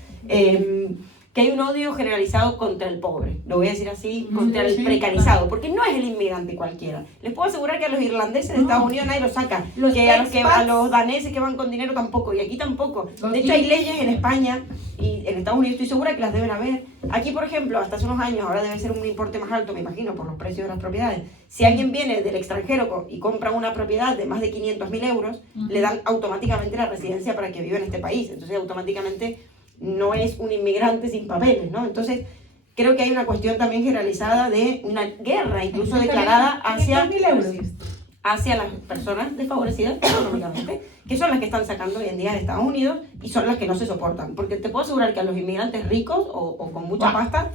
que hay un odio generalizado contra el pobre, lo voy a decir así, contra el precarizado, porque no es el inmigrante cualquiera. Les puedo asegurar que a los irlandeses de Estados Unidos nadie los saca, a los daneses que van con dinero tampoco, y aquí tampoco. De hecho hay leyes en España y en Estados Unidos estoy segura que las deben haber. Aquí, por ejemplo, hasta hace unos años, ahora debe ser un importe más alto, me imagino, por los precios de las propiedades. Si alguien viene del extranjero y compra una propiedad de más de 500.000 euros, le dan automáticamente la residencia para que viva en este país. Entonces, automáticamente no es un inmigrante sin papeles, ¿no? Entonces, creo que hay una cuestión también generalizada de una guerra, incluso declarada hacia las personas desfavorecidas económicamente, que son las que están sacando hoy en día de Estados Unidos y son las que no se soportan. Porque te puedo asegurar que a los inmigrantes ricos o con mucha pasta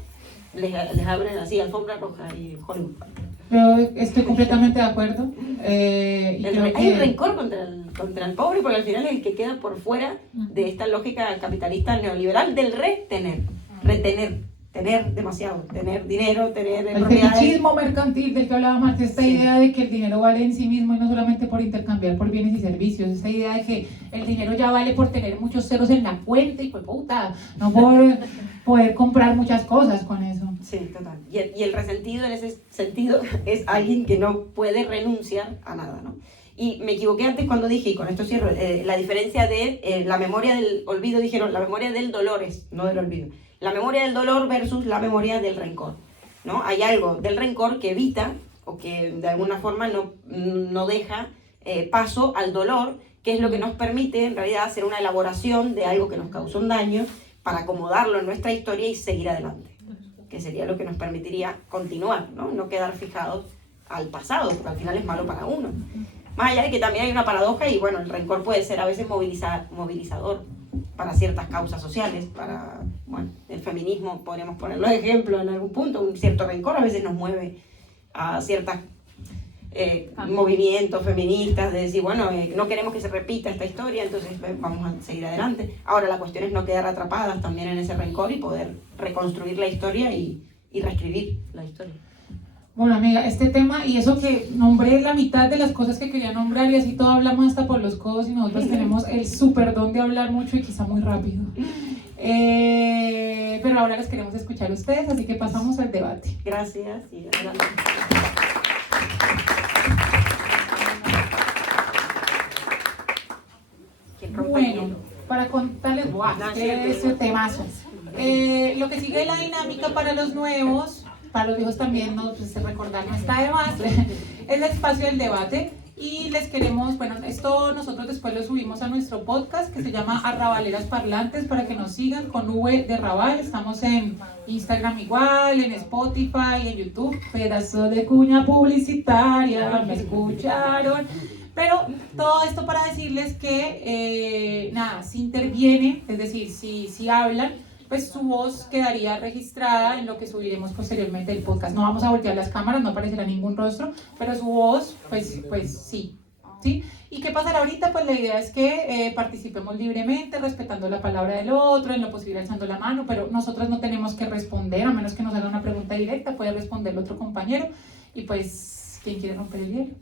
les abren así alfombra roja y Hollywood. Yo estoy completamente de acuerdo. Hay un rencor contra el pobre, porque al final es el que queda por fuera de esta lógica capitalista neoliberal del tener demasiado, tener dinero, tener el fetichismo mercantil del que hablaba Marx, esta idea de que el dinero vale en sí mismo y no solamente por intercambiar por bienes y servicios, esta idea de que el dinero ya vale por tener muchos ceros en la cuenta y pues puta, no por poder comprar muchas cosas con eso. Sí, total. Y el resentido en ese sentido es alguien que no puede renunciar a nada, ¿no? Y me equivoqué antes cuando dije, y con esto cierro, la diferencia de la memoria del olvido, dijeron, la memoria del dolor es, no del olvido. La memoria del dolor versus la memoria del rencor, ¿no? Hay algo del rencor que evita o que de alguna forma no deja paso al dolor, que es lo que nos permite en realidad hacer una elaboración de algo que nos causó un daño para acomodarlo en nuestra historia y seguir adelante, que sería lo que nos permitiría continuar, ¿no? No quedar fijados al pasado, porque al final es malo para uno. Más allá de que también hay una paradoja y bueno, el rencor puede ser a veces movilizador para ciertas causas sociales, para, bueno, el feminismo podríamos ponerlo de ejemplo en algún punto, un cierto rencor a veces nos mueve a ciertos movimientos feministas de decir, bueno, no queremos que se repita esta historia, entonces vamos a seguir adelante. Ahora la cuestión es no quedar atrapadas también en ese rencor y poder reconstruir la historia y reescribir la historia. Bueno, amiga, este tema, y eso que nombré la mitad de las cosas que quería nombrar y así todo hablamos hasta por los codos y nosotros tenemos el súper don de hablar mucho y quizá muy rápido. Pero ahora les queremos escuchar a ustedes, así que pasamos al debate. Gracias y adelante. Bueno, para contarles, ese temazo. Lo que sigue la dinámica para los nuevos, para los viejos también, no, pues, recordar no está de más, es el espacio del debate. Y les queremos, bueno, esto nosotros después lo subimos a nuestro podcast que se llama Arrabaleras Parlantes para que nos sigan con V de Raval. Estamos en Instagram igual, en Spotify, en YouTube. Pedazo de cuña publicitaria, me escucharon. Pero todo esto para decirles que, nada, si interviene, es decir, si hablan, pues su voz quedaría registrada en lo que subiremos posteriormente del podcast. No vamos a voltear las cámaras, no aparecerá ningún rostro, pero su voz, pues sí, ¿sí? ¿Y qué pasará ahorita? Pues la idea es que participemos libremente, respetando la palabra del otro, en lo posible alzando la mano, pero nosotros no tenemos que responder, a menos que nos haga una pregunta directa, puede responder el otro compañero, y pues, ¿quién quiere romper el hielo?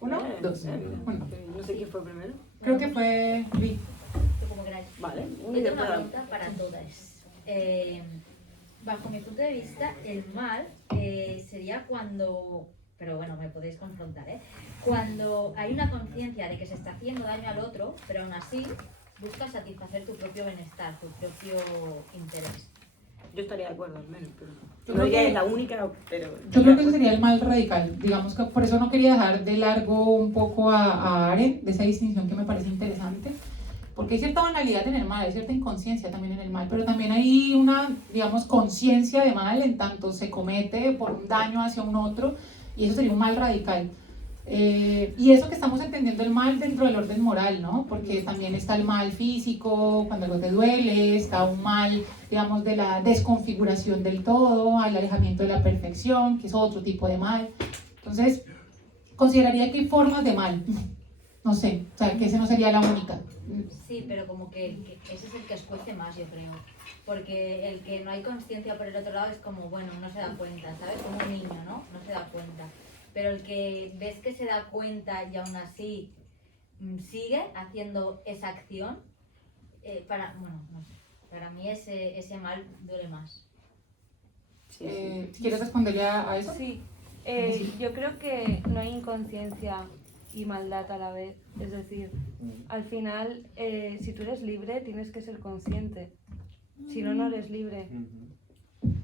¿Uno? Dos. Uno. No sé quién fue primero. Creo que fue Vic. Vale, yo tengo una pregunta para todas. Bajo mi punto de vista, el mal sería cuando, pero bueno, me podéis confrontar, cuando hay una conciencia de que se está haciendo daño al otro, pero aún así buscas satisfacer tu propio bienestar, tu propio interés. Yo estaría de acuerdo, al menos, pero Yo no creo diría que- es la única, pero... Yo creo que ese sería el mal radical. Digamos que por eso no quería dejar de largo un poco a Aren, de esa distinción que me parece interesante. Porque hay cierta banalidad en el mal, hay cierta inconsciencia también en el mal, pero también hay una, digamos, conciencia de mal en tanto se comete por un daño hacia un otro, y eso sería un mal radical. Y eso que estamos entendiendo el mal dentro del orden moral, ¿no? Porque también está el mal físico, cuando algo te duele, está un mal, digamos, de la desconfiguración del todo, al alejamiento de la perfección, que es otro tipo de mal. Entonces, consideraría que hay formas de mal. No sé, o sea, que ese no sería la única. Sí, pero como que ese es el que escuece más, yo creo. Porque el que no hay conciencia por el otro lado es como, bueno, no se da cuenta, ¿sabes? Como un niño, ¿no? No se da cuenta. Pero el que ves que se da cuenta y aún así sigue haciendo esa acción, bueno, no sé, para mí ese mal duele más. Sí, Si quieres responderle a eso. Sí, yo creo que no hay inconsciencia y maldad a la vez. Es decir, al final, si tú eres libre, tienes que ser consciente. Si no, no eres libre.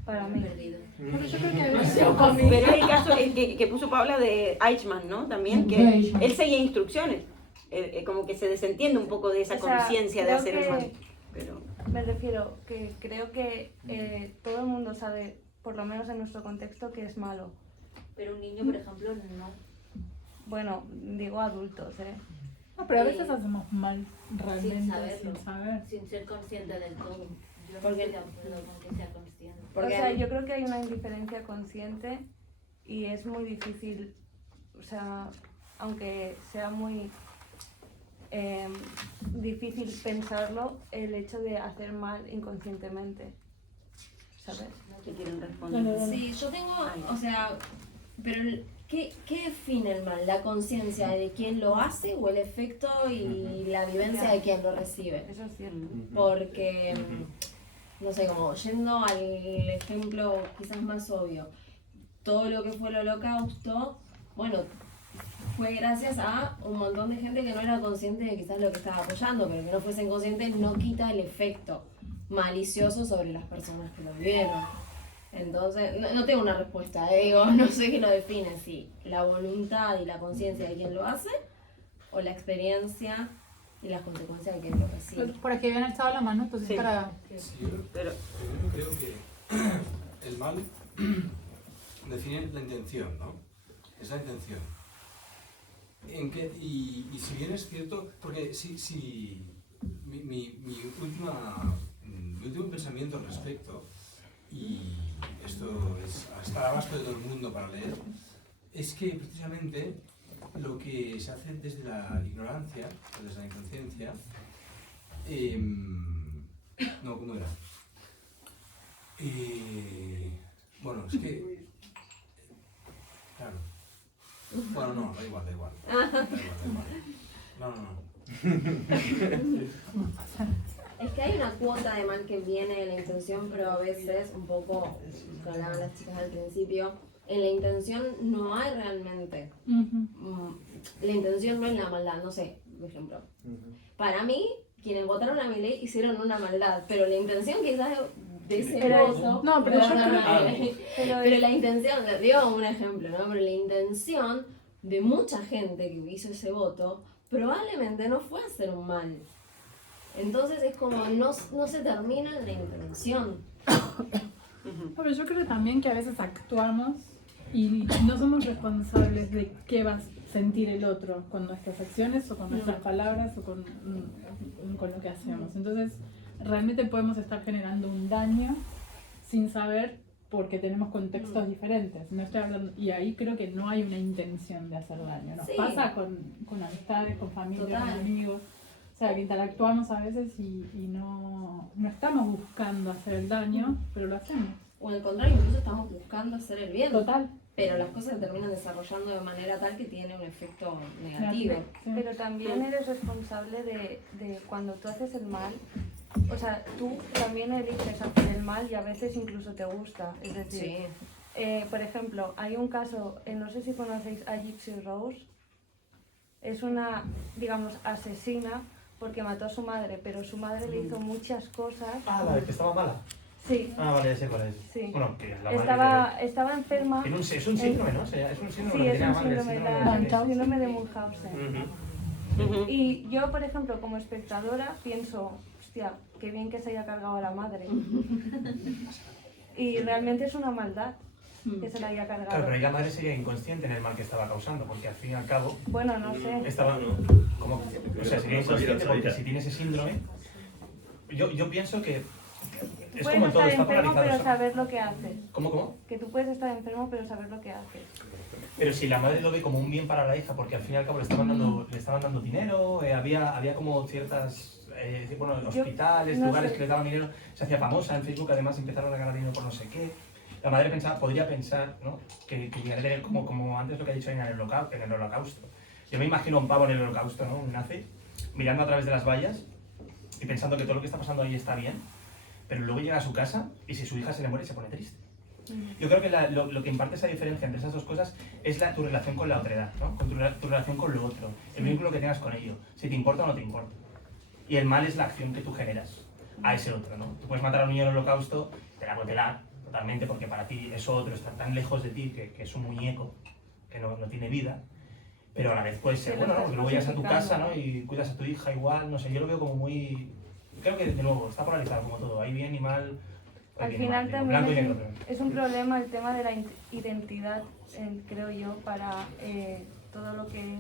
Para mí. Perdido. Pero hay el caso que puso Paula de Eichmann, ¿no? También, que Eichmann. él seguía instrucciones. Como que se desentiende un poco de esa O sea, conciencia de creo hacer el que- mal. Pero... Me refiero que creo que todo el mundo sabe, por lo menos en nuestro contexto, que es malo. Pero un niño, por ejemplo, no. Bueno, digo adultos, ¿eh? No, pero a veces hacemos mal realmente Sin saberlo. sin saber. Sin ser consciente del todo. Yo no Porque- estoy de acuerdo con que sea consciente. Porque O sea, yo creo que hay una indiferencia consciente y es muy difícil, o sea, aunque sea muy difícil pensarlo, el hecho de hacer mal inconscientemente, ¿sabes? ¿Qué quieren responder? Sí, yo tengo, o sea, pero ¿qué define el mal? ¿La conciencia de quién lo hace o el efecto y la vivencia de quien lo recibe? Eso es cierto. Porque, no sé, como yendo al ejemplo quizás más obvio, todo lo que fue el holocausto, bueno, fue gracias a un montón de gente que no era consciente de quizás lo que estaba apoyando, pero que no fuesen conscientes no quita el efecto malicioso sobre las personas que lo vivieron. Entonces, no tengo una respuesta, digo, no sé qué lo define, si la voluntad y la conciencia de quien lo hace, o la experiencia y las consecuencias de quien lo recibe. Por aquí habían alzado la mano, entonces Sí. para... Pero... Yo creo que el mal define la intención, ¿no? Es la intención. Y si bien es cierto, porque mi último pensamiento al respecto y esto está al abasto de todo el mundo para leer, es que precisamente lo que se hace desde la ignorancia, desde la inconsciencia, no, ¿cómo era? Bueno, es que, claro, bueno, no, da igual. No. Es que hay una cuota de mal que viene de la intención, pero a veces, un poco, lo hablaban las chicas al principio, en la intención no hay realmente. La intención no es la maldad, no sé, por ejemplo. Para mí, quienes votaron a mi ley hicieron una maldad, pero la intención quizás de ese voto... No, pero yo creo Pero la intención, digo un ejemplo, ¿no? Pero la intención de mucha gente que hizo ese voto probablemente no fue hacer un mal. Entonces es como no se termina en la intención. No, pero yo creo también que a veces actuamos y no somos responsables de qué va a sentir el otro con nuestras acciones o con nuestras palabras o con lo que hacemos. Entonces, realmente podemos estar generando un daño sin saber porque tenemos contextos diferentes. No estoy hablando, y ahí creo que no hay una intención de hacer daño. Nos Sí. pasa con amistades, con familia, Total. con amigos. O sea, que interactuamos a veces y no estamos buscando hacer el daño, pero lo hacemos. O al contrario, incluso estamos buscando hacer el bien. Total. Pero las cosas se terminan desarrollando de manera tal que tiene un efecto negativo. Sí. Pero también eres responsable de cuando tú haces el mal. O sea, tú también eliges hacer el mal y a veces incluso te gusta. Es decir, Sí. por ejemplo, hay un caso, no sé si conocéis a Gypsy Rose. Es una, digamos, asesina porque mató a su madre, pero su madre le hizo muchas cosas. Ah, la de que estaba mala. Sí, Ah, vale, ya sé cuál es. sí. Bueno, que la madre Estaba enferma. es un síndrome, ¿no? O sea, es un síndrome Sí, que es tiene un la madre, el síndrome, síndrome de- el síndrome de Munchausen. Ujú. Y yo, por ejemplo, como espectadora, pienso, hostia, qué bien que se haya cargado a la madre. Y realmente es una maldad que se la haya Claro, cargado. pero ahí la madre sería inconsciente en el mal que estaba causando, porque al fin y al cabo Bueno, no sé. estaba como, o sea, sería inconsciente porque si tiene ese síndrome, yo pienso que es Puedes como en todo, estar está enfermo, polarizado. pero saber lo que haces. ¿Cómo? Que tú puedes estar enfermo, pero saber lo que haces. Pero si la madre lo ve como un bien para la hija, porque al fin y al cabo le estaban dando dinero, había como ciertas, bueno, hospitales, no lugares sé. que le daban dinero, se hacía famosa en Facebook, además empezaron a ganar dinero por no sé qué. La madre podría pensar, ¿no? que llegaría a tener como antes lo que ha dicho en el holocausto. Yo me imagino a un pavo en el holocausto, ¿no? Un nazi, mirando a través de las vallas y pensando que todo lo que está pasando ahí está bien, pero luego llega a su casa y si su hija se le muere se pone triste. Yo creo que lo que imparte esa diferencia entre esas dos cosas es tu relación con la otredad, ¿no? Con tu relación con lo otro, el vínculo que tengas con ello, si te importa o no te importa. Y el mal es la acción que tú generas a ese otro, ¿no? Tú puedes matar a un niño en el holocausto, te la botelar totalmente porque para ti eso otro está tan lejos de ti que es un muñeco, que no tiene vida, pero a la vez puede ser, Pero bueno, ¿no? estás Porque luego llegas a tu casa, justificando. ¿no? Y cuidas a tu hija igual, no sé, yo lo veo como muy... Creo que, de nuevo, está polarizado como todo, hay bien y mal. hay Al bien y final mal, digo, también blanco y negro, pero- es un problema el tema de la identidad, creo yo, para todo lo que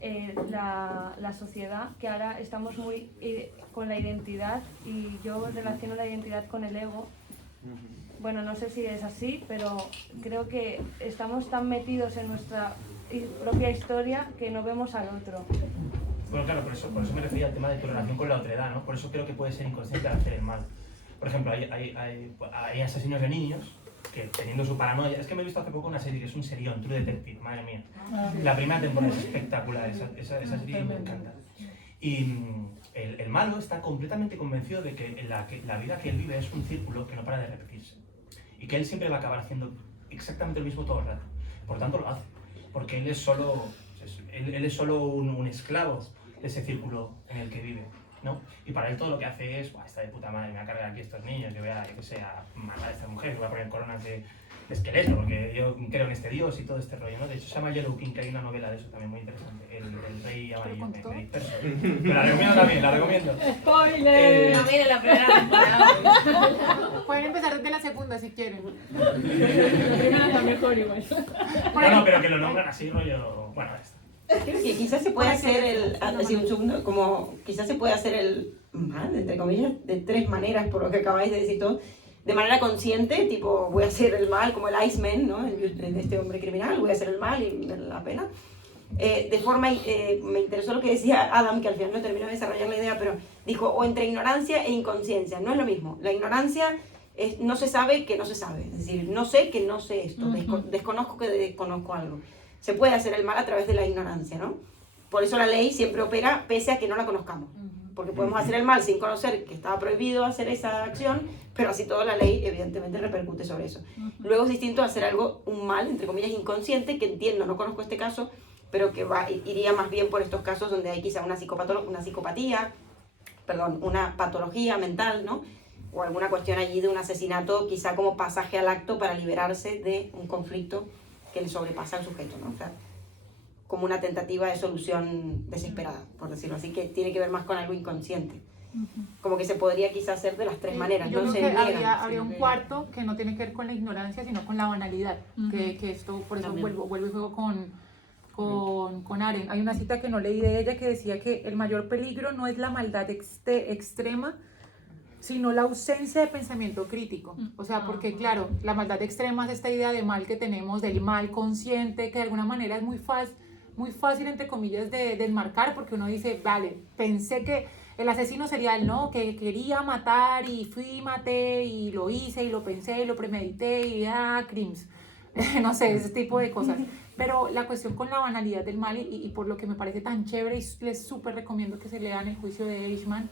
es la sociedad, que ahora estamos muy con la identidad y yo relaciono la identidad con el ego. Bueno, no sé si es así, pero creo que estamos tan metidos en nuestra propia historia que no vemos al otro. Bueno, claro, por eso me refería al tema de tu relación con la otredad, ¿no? Por eso creo que puede ser inconsciente al hacer el mal. Por ejemplo, hay asesinos de niños que teniendo su paranoia... Es que me he visto hace poco una serie que es un serión, True Detective, madre mía. La primera temporada es espectacular, esa serie me encanta. Y el malo está completamente convencido de que la vida que él vive es un círculo que no para de repetirse. Y que él siempre va a acabar haciendo exactamente lo mismo todo el rato. Por tanto lo hace, porque él es solo un esclavo de ese círculo en el que vive, ¿no? Y para él todo lo que hace es, está de puta madre, me voy a cargar aquí a estos niños, yo voy a, matar a esta mujer, me voy a poner coronas de esqueleto, porque yo creo en este dios y todo este rollo, ¿no? De hecho se llama Yellow King, que hay una novela de eso también muy interesante, el rey amarillo, me disperso. Pero la recomiendo también, la recomiendo. ¡Spoiler! No, mire la primera temporada. Pueden empezar desde la segunda si quieren. La primera es la mejor igual. No, pero que lo nombran así, rollo, bueno, esto. Creo que quizás se puede hacer un segundo, como quizás se puede hacer el mal, entre comillas, de tres maneras, por lo que acabáis de decir todo. de manera consciente, tipo, voy a hacer el mal, como el Iceman, ¿no? Este hombre criminal, voy a hacer el mal y me da la pena. De forma, me interesó lo que decía Adam, que al final no terminó de desarrollar la idea, pero dijo, o entre ignorancia e inconsciencia, no es lo mismo. La ignorancia es no se sabe que no se sabe, es decir, no sé que no sé esto, desconozco que desconozco algo. Se puede hacer el mal a través de la ignorancia, ¿no? Por eso la ley siempre opera pese a que no la conozcamos. Porque podemos hacer el mal sin conocer que estaba prohibido hacer esa acción, pero así toda la ley evidentemente repercute sobre eso. Luego es distinto hacer algo, un mal, entre comillas, inconsciente, que entiendo, no conozco este caso, pero que iría más bien por estos casos donde hay quizá una psicopatía, una patología mental, ¿no? O alguna cuestión allí de un asesinato, quizá como pasaje al acto para liberarse de un conflicto que le sobrepasa al sujeto, ¿no? O sea, como una tentativa de solución desesperada, por decirlo así, que tiene que ver más con algo inconsciente. Como que se podría quizás hacer de las tres maneras. Yo no creo se que niegan, habría un cuarto que no tiene que ver con la ignorancia, sino con la banalidad, que esto, por eso vuelvo y juego con Aren. Hay una cita que no leí de ella que decía que el mayor peligro no es la maldad extrema, sino la ausencia de pensamiento crítico. O sea, porque claro, la maldad extrema es esta idea de mal que tenemos, del mal consciente, que de alguna manera es muy fácil, entre comillas, de desmarcar, porque uno dice, vale, pensé que el asesino serial, ¿no? Que quería matar y fui y maté y lo hice y lo pensé y lo premedité y crimes. No sé, ese tipo de cosas. Pero la cuestión con la banalidad del mal y por lo que me parece tan chévere, y les súper recomiendo que se lean El juicio de Eichmann,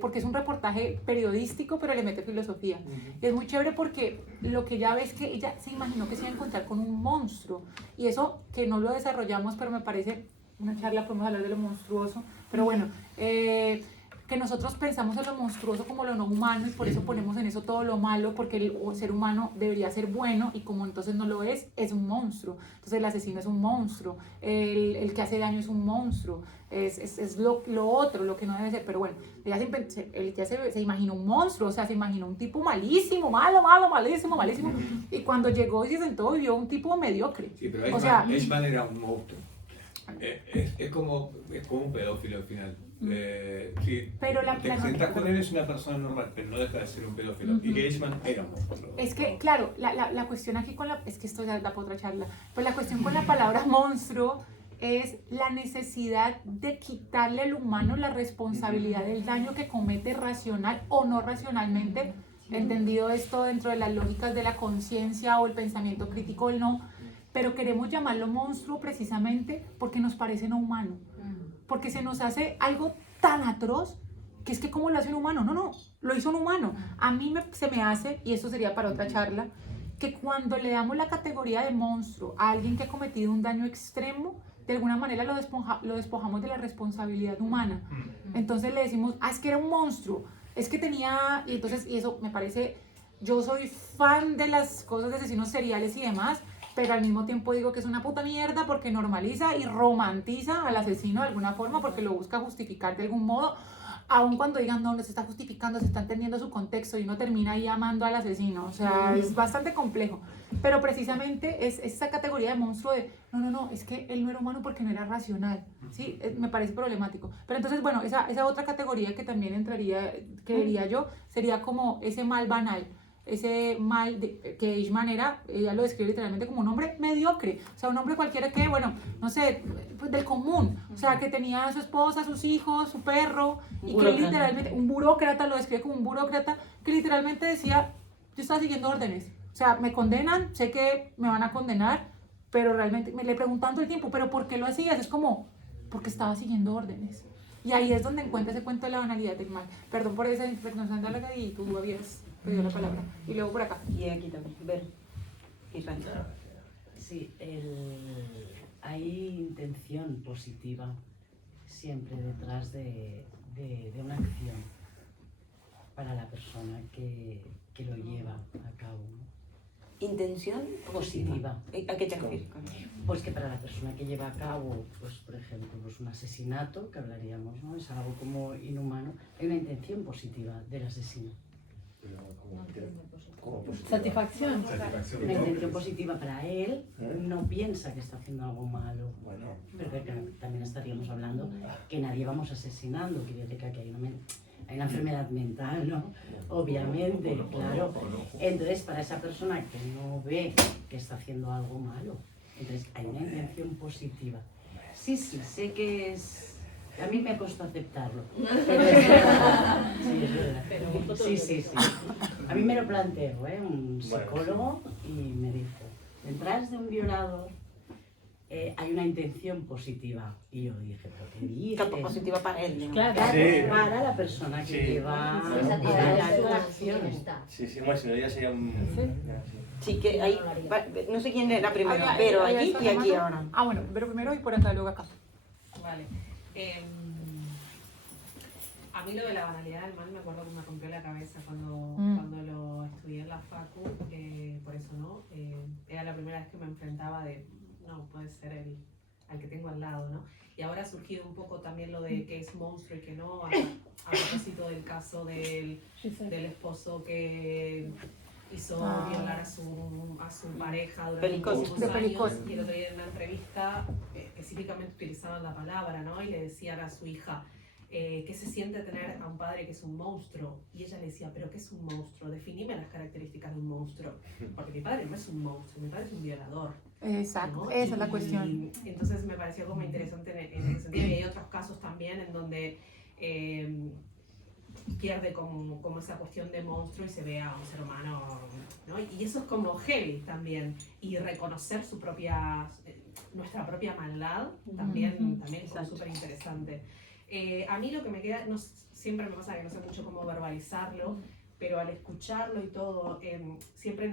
porque es un reportaje periodístico, pero le mete filosofía. Y es muy chévere porque lo que ya ves que ella se imaginó que se iba a encontrar con un monstruo. Y eso que no lo desarrollamos, pero me parece una charla, podemos hablar de lo monstruoso. Pero bueno, que nosotros pensamos en lo monstruoso como lo no humano y por eso ponemos en eso todo lo malo, porque el ser humano debería ser bueno y como entonces no lo es un monstruo. Entonces el asesino es un monstruo, el que hace daño es un monstruo, es lo otro, lo que no debe ser. Pero bueno, ella se imaginó un monstruo, o sea, se imaginó un tipo malísimo, malísimo. Y cuando llegó y se sentó, vio un tipo mediocre. Sí, pero Eichmann era un monstruo. Es como un pedófilo al final. Sí, pero te sentás con él, es una persona normal, pero no deja de ser un pedófilo. Y que Eichmann era un monstruo. Es que, claro, la cuestión aquí es que esto ya da para otra charla, pues la cuestión con la palabra monstruo es la necesidad de quitarle al humano la responsabilidad del daño que comete racional o no racionalmente, entendido esto dentro de las lógicas de la conciencia o el pensamiento crítico o el no, pero queremos llamarlo monstruo precisamente porque nos parece no humano, porque se nos hace algo tan atroz que es que ¿cómo lo hace un humano? No, lo hizo un humano. A mí se me hace, y esto sería para otra charla, que cuando le damos la categoría de monstruo a alguien que ha cometido un daño extremo, de alguna manera lo despojamos de la responsabilidad humana. Entonces le decimos, es que era un monstruo, es que tenía, y eso me parece, yo soy fan de las cosas de asesinos seriales y demás, pero al mismo tiempo digo que es una puta mierda porque normaliza y romantiza al asesino de alguna forma porque lo busca justificar de algún modo, aun cuando digan no se está justificando, se está entendiendo su contexto y uno termina ahí amando al asesino. O sea, es bastante complejo, pero precisamente es esa categoría de monstruo de no, es que él no era humano porque no era racional, ¿sí? Me parece problemático. Pero entonces, bueno, esa otra categoría que también entraría, que diría yo, sería como ese mal banal. Ese mal que Eichmann ella lo describe literalmente como un hombre mediocre, o sea, un hombre cualquiera que, bueno, no sé, pues del común, o sea, que tenía a su esposa, sus hijos, su perro, y que literalmente, un burócrata, lo describe como un burócrata, que literalmente decía, yo estaba siguiendo órdenes, o sea, me condenan, sé que me van a condenar, pero realmente, me le preguntan todo el tiempo, ¿pero por qué lo hacías? Es como, porque estaba siguiendo órdenes. Y ahí es donde encuentra ese cuento de la banalidad del mal. Perdón por esa interpretación larga y tú habías pedido la palabra. Y luego por acá. Y aquí también. Ver. Israel. Sí, hay intención positiva siempre detrás de una acción para la persona que lo lleva a cabo, ¿no? Intención positiva. ¿A qué te refieres? Pues que para la persona que lleva a cabo, pues por ejemplo, pues un asesinato, que hablaríamos, ¿no? Es algo como inhumano. Hay una intención positiva del asesino. Satisfacción. Una intención positiva para él, no piensa que está haciendo algo malo. Pero que también estaríamos hablando que nadie vamos asesinando, quiere decir que aquí hay una hay una enfermedad mental, ¿no? Obviamente, claro. Entonces, para esa persona que no ve que está haciendo algo malo, entonces hay una intención positiva. Sí, sé que es... A mí me costó aceptarlo. Pero es verdad. Sí, es verdad. Sí. A mí me lo planteó, un psicólogo, y me dijo, detrás de un violador hay una intención positiva. Y yo dije, ¿pero qué dices? Positiva para él, ¿no? Claro, Sí. para la persona que lleva la acción. Sí, bueno, si no ya sería un... Sí, que ahí, no sé quién era primero, pero allí y aquí ahora. Bueno, pero primero y por acá, luego acá. Vale. A mí lo de la banalidad del mal me acuerdo que me rompió la cabeza cuando lo estudié en la facu, por eso, ¿no? Era la primera vez que me enfrentaba de, no, puede ser al que tengo al lado, ¿no? Y ahora ha surgido un poco también lo de qué es monstruo y qué no, a propósito del caso del esposo que hizo violar a su pareja durante muchísimos años, y el otro día en una entrevista específicamente utilizaban la palabra, ¿no? Y le decían a su hija, ¿qué se siente tener a un padre que es un monstruo? Y ella le decía, ¿pero qué es un monstruo? Definime las características de un monstruo. Porque mi padre no es un monstruo, mi padre es un violador. Exacto, ¿no? esa es la cuestión. Y entonces me pareció como interesante en ese sentido. Y hay otros casos también en donde pierde como esa cuestión de monstruo y se ve a un ser humano, ¿no? Y eso es como heavy también. Y reconocer nuestra propia maldad también es súper interesante. A mí lo que me queda, siempre me pasa que no sé mucho cómo verbalizarlo, pero al escucharlo y todo, siempre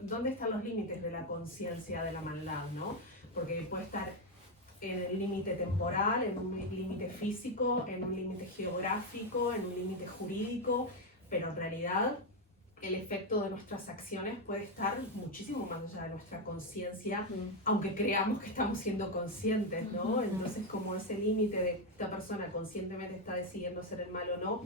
¿dónde están los límites de la conciencia de la maldad, ¿no? Porque puede estar en el límite temporal, en un límite físico, en un límite geográfico, en un límite jurídico, pero en realidad el efecto de nuestras acciones puede estar muchísimo más allá de nuestra conciencia, aunque creamos que estamos siendo conscientes, ¿no? Entonces, como ese límite de esta persona conscientemente está decidiendo hacer el mal o no,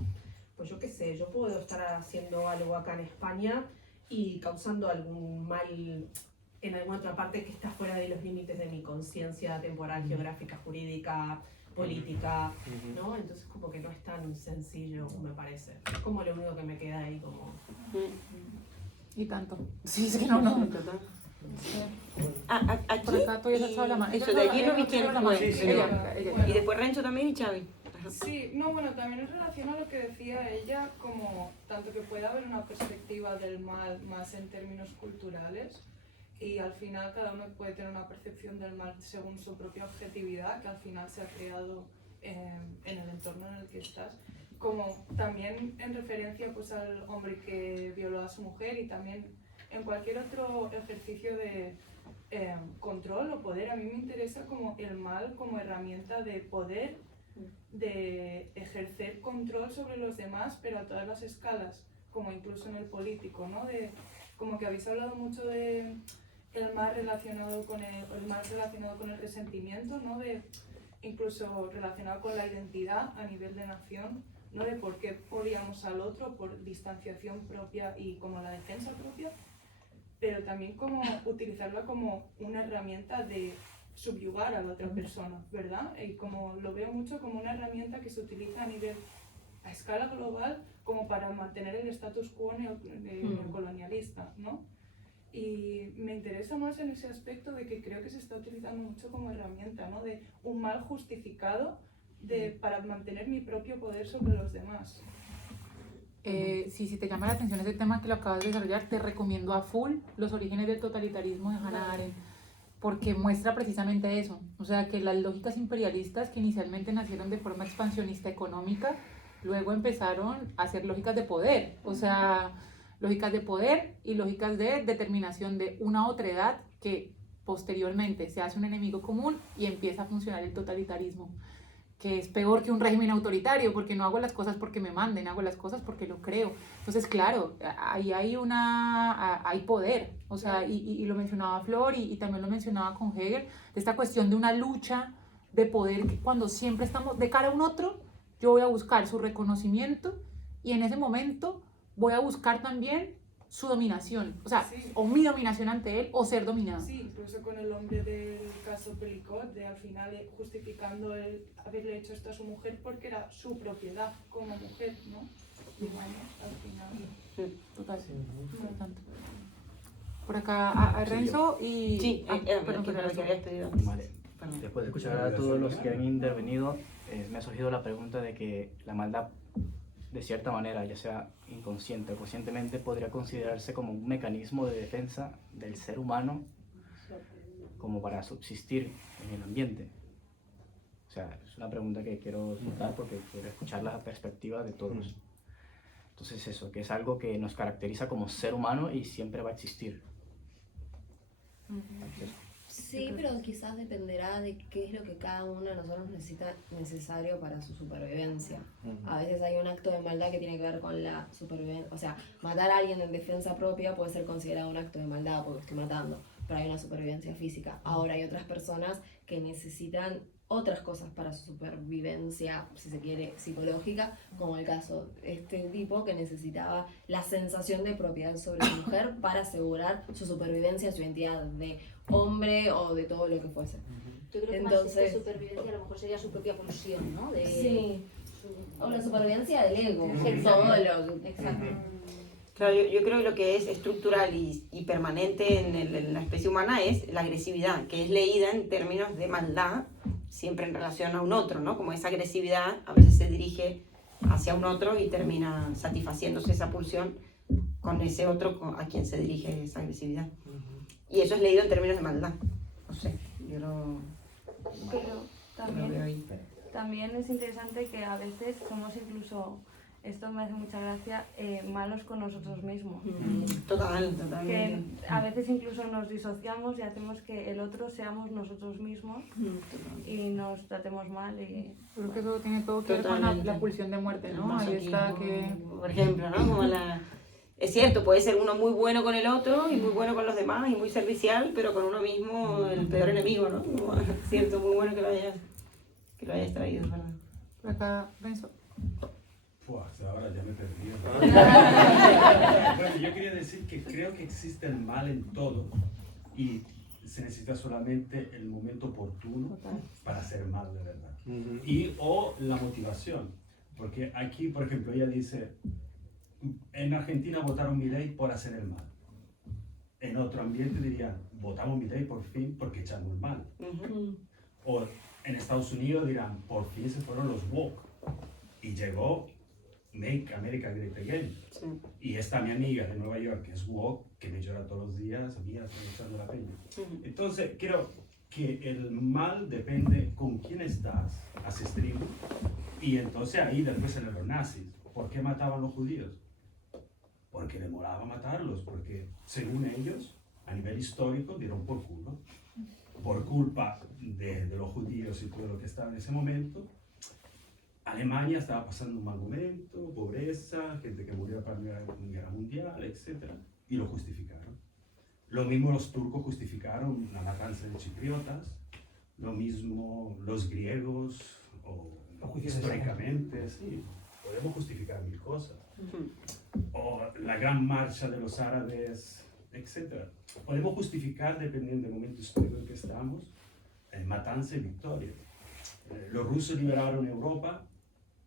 pues yo qué sé, yo puedo estar haciendo algo acá en España y causando algún mal en alguna otra parte que está fuera de los límites de mi conciencia temporal, geográfica, jurídica, política, ¿no? Entonces como que no es tan sencillo, me parece. Es como lo único que me queda ahí como... Y tanto. Sí, es que no. Aquí, por acá todavía se la mano. Eso, de allí no vi quién fue. Ella. Y después Renzo también y Xavi. Sí, no, bueno, también en relación a lo que decía ella, como tanto que puede haber una perspectiva del mal más en términos culturales, y al final cada uno puede tener una percepción del mal según su propia objetividad, que al final se ha creado en el entorno en el que estás, como también en referencia pues al hombre que violó a su mujer, y también en cualquier otro ejercicio de control o poder. A mí me interesa como el mal como herramienta de poder, de ejercer control sobre los demás, pero a todas las escalas, como incluso en el político, ¿no? Como que habéis hablado mucho de el mal relacionado con el resentimiento, ¿no? Incluso relacionado con la identidad a nivel de nación, ¿no? De por qué odiamos al otro por distanciación propia y como la defensa propia, pero también como utilizarla como una herramienta de subyugar a la otra persona, ¿verdad? Y como lo veo mucho como una herramienta que se utiliza a escala global como para mantener el status quo neocolonialista, ¿no? Y me interesa más en ese aspecto de que creo que se está utilizando mucho como herramienta, ¿no? De un mal justificado para mantener mi propio poder sobre los demás. Si te llama la atención ese tema que lo acabas de desarrollar, te recomiendo a full Los orígenes del totalitarismo de Hannah Arendt, porque muestra precisamente eso, o sea, que las lógicas imperialistas que inicialmente nacieron de forma expansionista económica, luego empezaron a ser lógicas de poder, o sea, lógicas de poder y lógicas de determinación de una otredad que posteriormente se hace un enemigo común y empieza a funcionar el totalitarismo, que es peor que un régimen autoritario, porque no hago las cosas porque me manden, hago las cosas porque lo creo. Entonces, claro, ahí hay poder, o sea, y lo mencionaba Flor y también lo mencionaba con Hegel, de esta cuestión de una lucha de poder, que cuando siempre estamos de cara a un otro, yo voy a buscar su reconocimiento y en ese momento voy a buscar también su dominación, o sea, Sí. o mi dominación ante él o ser dominado. Sí, incluso con el hombre del caso Pelicot, de al final justificando el haberle hecho esto a su mujer porque era su propiedad como mujer, ¿no? Y bueno, al final. Total, importante. Por acá a Renzo y... Sí, perdón, que me lo Renzo. habías pedido. Vale. Después de escuchar a todos los que han intervenido, me ha surgido la pregunta de que la maldad, de cierta manera, ya sea inconsciente o conscientemente, podría considerarse como un mecanismo de defensa del ser humano como para subsistir en el ambiente. O sea, es una pregunta que quiero notar porque quiero escuchar la perspectiva de todos. Entonces eso, que es algo que nos caracteriza como ser humano y siempre va a existir. Sí, pero quizás dependerá de qué es lo que cada uno de nosotros necesita necesario para su supervivencia. A veces hay un acto de maldad que tiene que ver con la supervivencia. O sea, matar a alguien en defensa propia puede ser considerado un acto de maldad porque estoy matando, pero hay una supervivencia física. Ahora hay otras personas que necesitan otras cosas para su supervivencia, si se quiere, psicológica, como el caso de este tipo que necesitaba la sensación de propiedad sobre su mujer para asegurar su supervivencia, su identidad de hombre o de todo lo que fuese. Yo creo que más que supervivencia a lo mejor sería su propia pulsión, ¿no? Sí, o la supervivencia del ego, Exacto. todo lo... Exacto. Claro, yo creo que lo que es estructural y permanente en la especie humana es la agresividad, que es leída en términos de maldad, siempre en relación a un otro, ¿no? Como esa agresividad a veces se dirige hacia un otro y termina satisfaciéndose esa pulsión con ese otro a quien se dirige esa agresividad. Y eso es leído en términos de maldad. No sé, yo lo Pero veo ahí. también es interesante que a veces somos incluso, esto me hace mucha gracia, malos con nosotros mismos. Totalmente. Que a veces incluso nos disociamos y hacemos que el otro seamos nosotros mismos y nos tratemos mal. Y... Creo que eso tiene todo que ver con la pulsión de muerte, ¿no? Ahí está que... Por ejemplo, ¿no? Como es cierto, puede ser uno muy bueno con el otro y muy bueno con los demás y muy servicial, pero con uno mismo el peor enemigo, ¿no? Como, es cierto, muy bueno que lo hayas traído, ¿verdad? Por acá, Renzo. Ahora ya me perdí. Bueno, yo quería decir que creo que existe el mal en todo y se necesita solamente el momento oportuno para hacer mal de verdad. Y o la motivación. Porque aquí, por ejemplo, ella dice, en Argentina votaron Milei por hacer el mal. En otro ambiente dirían, votamos Milei por fin porque echamos el mal. O en Estados Unidos dirán, por fin se fueron los woke. Y llegó Make America Great Again. Sí. Y esta mi amiga de Nueva York, que es woke, que me llora todos los días, mira, estoy echando la peña. Entonces, creo que el mal depende con quién estás, haces tribu, y entonces ahí después en los nazis, ¿por qué mataban los judíos? Porque le molaba matarlos, porque según ellos, a nivel histórico, dieron por culo. Por culpa de los judíos y todo lo que estaba en ese momento, Alemania estaba pasando un mal momento, pobreza, gente que murió para la Guerra Mundial, etc. Y lo justificaron. Lo mismo los turcos justificaron la matanza de chipriotas, lo mismo los griegos, o históricamente, sí, podemos justificar mil cosas. O la gran marcha de los árabes, etc. Podemos justificar, dependiendo del momento histórico en que estamos, matanza y victoria. Los rusos liberaron Europa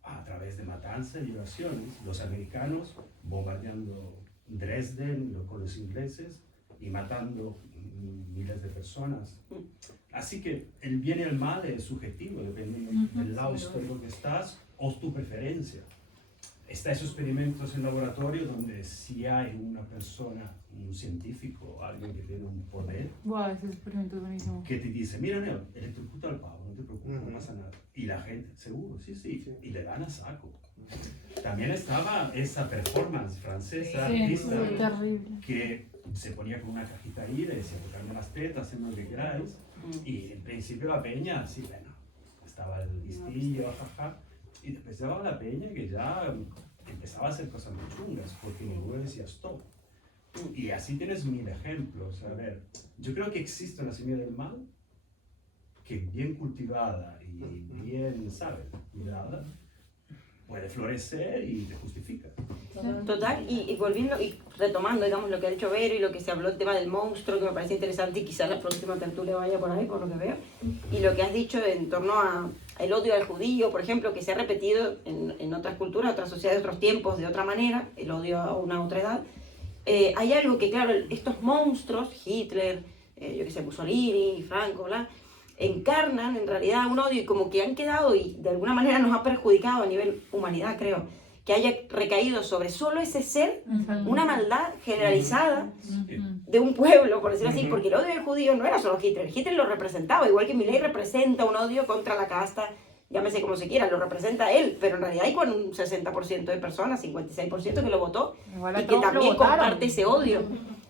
a través de matanza y liberaciones. Los americanos bombardeando Dresden con los ingleses y matando miles de personas. Así que el bien y el mal es subjetivo, dependiendo del lado histórico que estás o tu preferencia. Está esos experimentos en laboratorio donde si hay una persona, un científico, alguien que tiene un poder, Wow, ese experimento es buenísimo. que te dice, mira Neo, electrocuta al pavo, no te preocupes, no pasa nada. Y la gente, seguro, sí, y le dan a saco. También estaba esa performance francesa, artista, que se ponía con una cajita ahí, le decía, tocarme las tetas, hacen lo que queráis. Y en principio la peña, sí, bueno, estaba el listillo, jaja. Y después llegaba la peña que ya empezaba a hacer cosas muy chungas, porque ninguno decía stop. Y así tienes mil ejemplos. A ver, yo creo que existe una semilla del mal que bien cultivada y bien, ¿sabes?, cuidada, puede florecer y te justifica. Total, y volviendo y retomando, digamos, lo que ha dicho Vero y lo que se habló, el tema del monstruo, que me parece interesante y quizás la próxima tertulia vaya por ahí, por lo que veo, y lo que has dicho en torno al odio al judío, por ejemplo, que se ha repetido en otras culturas, otras sociedades, otros tiempos, de otra manera, el odio a una otra edad. Hay algo que, claro, estos monstruos, Hitler, yo que sé, Mussolini, Franco, bla, encarnan en realidad un odio y como que han quedado y de alguna manera nos ha perjudicado a nivel humanidad, creo, que haya recaído sobre solo ese ser una maldad generalizada de un pueblo, por decirlo así, porque el odio del judío no era solo Hitler, Hitler lo representaba, igual que Milei representa un odio contra la casta, llámese como se quiera, lo representa él, pero en realidad hay un 60% de personas, 56% que lo votó Igual a y que Trump lo también votaron. comparte ese odio,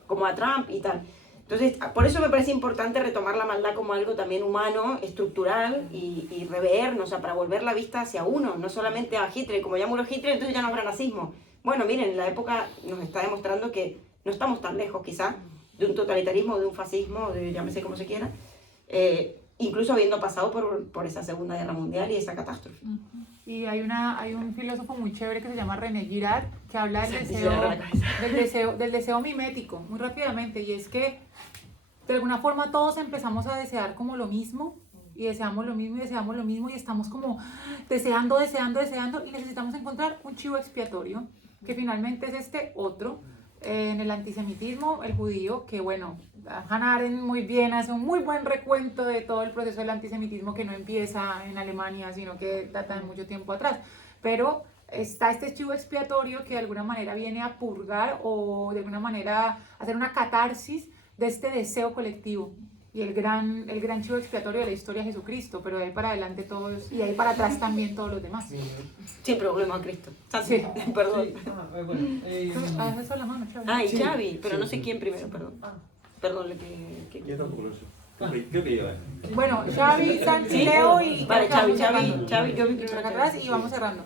como a Trump y tal. Entonces, por eso me parece importante retomar la maldad como algo también humano, estructural y revernos, o sea, para volver la vista hacia uno, no solamente a Hitler. Como ya murió Hitler, entonces ya no habrá nazismo. Bueno, miren, la época nos está demostrando que no estamos tan lejos, quizás, de un totalitarismo, de un fascismo, de llámese como se quiera, incluso habiendo pasado por esa Segunda Guerra Mundial y esa catástrofe. Y hay un filósofo muy chévere que se llama René Girard, que habla del Sí, se me agarra la del deseo mimético, muy rápidamente, y es que de alguna forma todos empezamos a desear como lo mismo, y deseamos lo mismo, y deseamos lo mismo, y estamos como deseando, y necesitamos encontrar un chivo expiatorio, que finalmente es este otro. En el antisemitismo, el judío, que bueno, Hannah Arendt muy bien hace un muy buen recuento de todo el proceso del antisemitismo que no empieza en Alemania, sino que data de mucho tiempo atrás. Pero está este chivo expiatorio que de alguna manera viene a purgar o de alguna manera hacer una catarsis de este deseo colectivo. Y el gran chivo expiatorio de la historia es Jesucristo, pero de ahí para adelante todos, y de ahí para atrás también todos los demás. Siempre volvemos a Cristo. Sí. Perdón. Eso la mano, Xavi. Ah, y Xavi, pero no sé quién primero, perdón. Perdón, Yo tampoco lo sé. Creo que yo, Bueno, Xavi, Santi, Leo y... Vale, Xavi, Xavi, yo vi por acá atrás y vamos cerrando.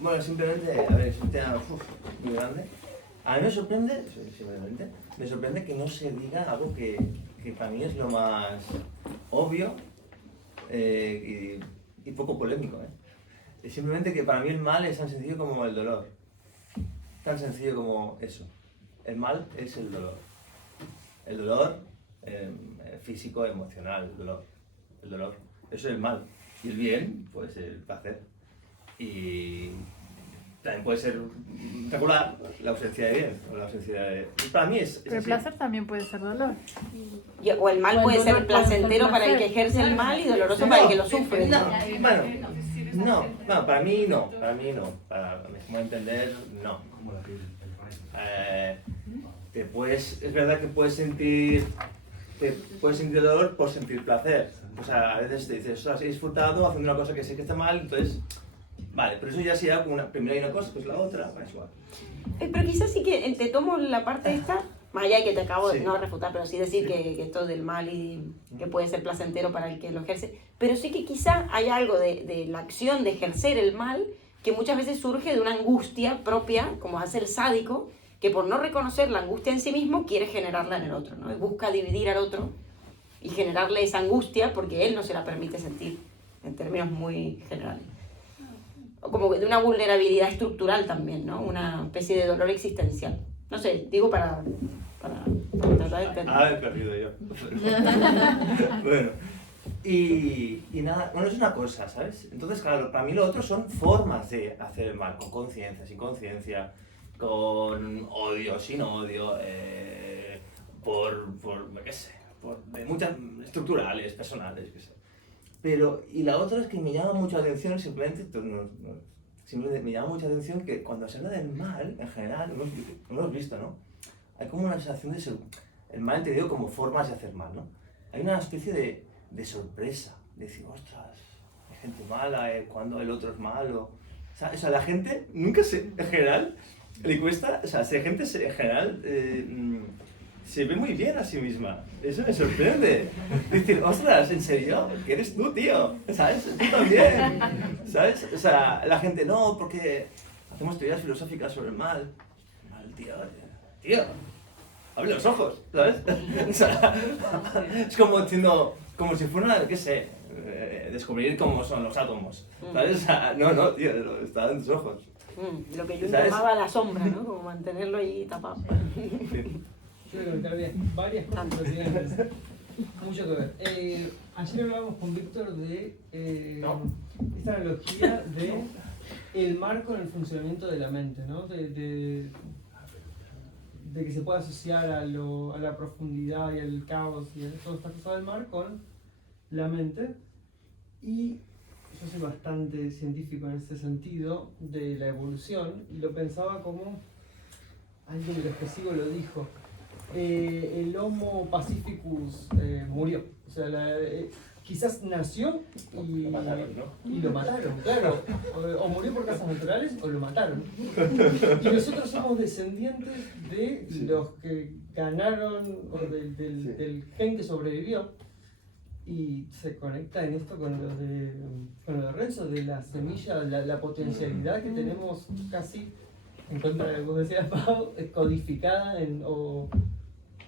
Bueno, simplemente, a ver, es un tema muy grande. A mí me sorprende, simplemente, me sorprende que no se diga algo que para mí es lo más obvio y poco polémico. Es simplemente que para mí el mal es tan sencillo como el dolor. Tan sencillo como eso. El mal es el dolor. El dolor físico, emocional, el dolor. El dolor. Eso es el mal. Y el bien, pues el placer. Y también puede ser regular la ausencia de bien o la ausencia de... Para mí es Pero el así. placer también puede ser dolor. O el mal puede ser placentero para el que ejerce el mal y doloroso para el que lo sufre. No, bueno, no, para mí no, para mi forma de entender, no. Es verdad que puedes sentir dolor por sentir placer. O sea, a veces te dices, he disfrutado haciendo una cosa que sé que está mal, entonces, vale, pero eso ya sería como primero hay una cosa, pues la otra, es igual. Pero quizás sí que te tomo la parte esta, más allá de que te acabo de no refutar, pero sí decir que esto del mal y que puede ser placentero para el que lo ejerce, pero sí que quizá hay algo de la acción de ejercer el mal que muchas veces surge de una angustia propia, como hace el sádico, que por no reconocer la angustia en sí mismo quiere generarla en el otro, ¿no? Y busca dividir al otro y generarle esa angustia porque él no se la permite sentir, en términos muy generales. O como de una vulnerabilidad estructural también, ¿no? Una especie de dolor existencial. No sé, digo para tratar de entender. Ah, he perdido yo. Bueno, y nada, bueno, es una cosa, ¿sabes? entonces, claro, para mí lo otro son formas de hacer el mal, con conciencia, sin conciencia, con odio, sin odio, qué sé, de muchas estructurales, personales, qué sé. Pero, y la otra es que me llama mucho la atención, simplemente me llama mucha atención que cuando se habla del mal, en general, lo hemos visto, ¿no? Hay como una sensación de el mal entendido como formas de hacer mal, ¿no? Hay una especie de sorpresa, de decir, ostras, hay gente mala, cuando el otro es malo. O sea, la gente nunca en general, le cuesta, o sea, la gente en general se ve muy bien a sí misma. Eso me sorprende. Decir, ostras, ¿en serio? ¿Qué eres tú, tío? ¿Sabes? Tú también. ¿Sabes? O sea, la gente, no, porque hacemos teorías filosóficas sobre el mal. Mal, tío, abre los ojos, ¿sabes? O sea, es como diciendo, como si fuera, qué sé, descubrir cómo son los átomos, ¿sabes? O sea, no, tío, está en tus ojos. Lo que yo ¿Sabes? llamaba la sombra, ¿no? Como mantenerlo ahí tapado. Yo creo que había varias cosas que tienen mucho que ver. Ayer hablábamos con Víctor de esta analogía de el marco en el funcionamiento de la mente, ¿no? De que se puede asociar a la profundidad y al caos y a todas estas cosas del mar con la mente. Y yo soy bastante científico en este sentido de la evolución y lo pensaba como alguien de los que sigo lo dijo. El Homo pacificus murió. O sea, quizás nació y lo mataron, claro. O murió por causas naturales o lo mataron. Y nosotros somos descendientes de los que ganaron, o del gen que sobrevivió. Y se conecta en esto con lo de Renzo, de la semilla, la potencialidad que tenemos casi, en contra de lo que vos decías, Pau, codificada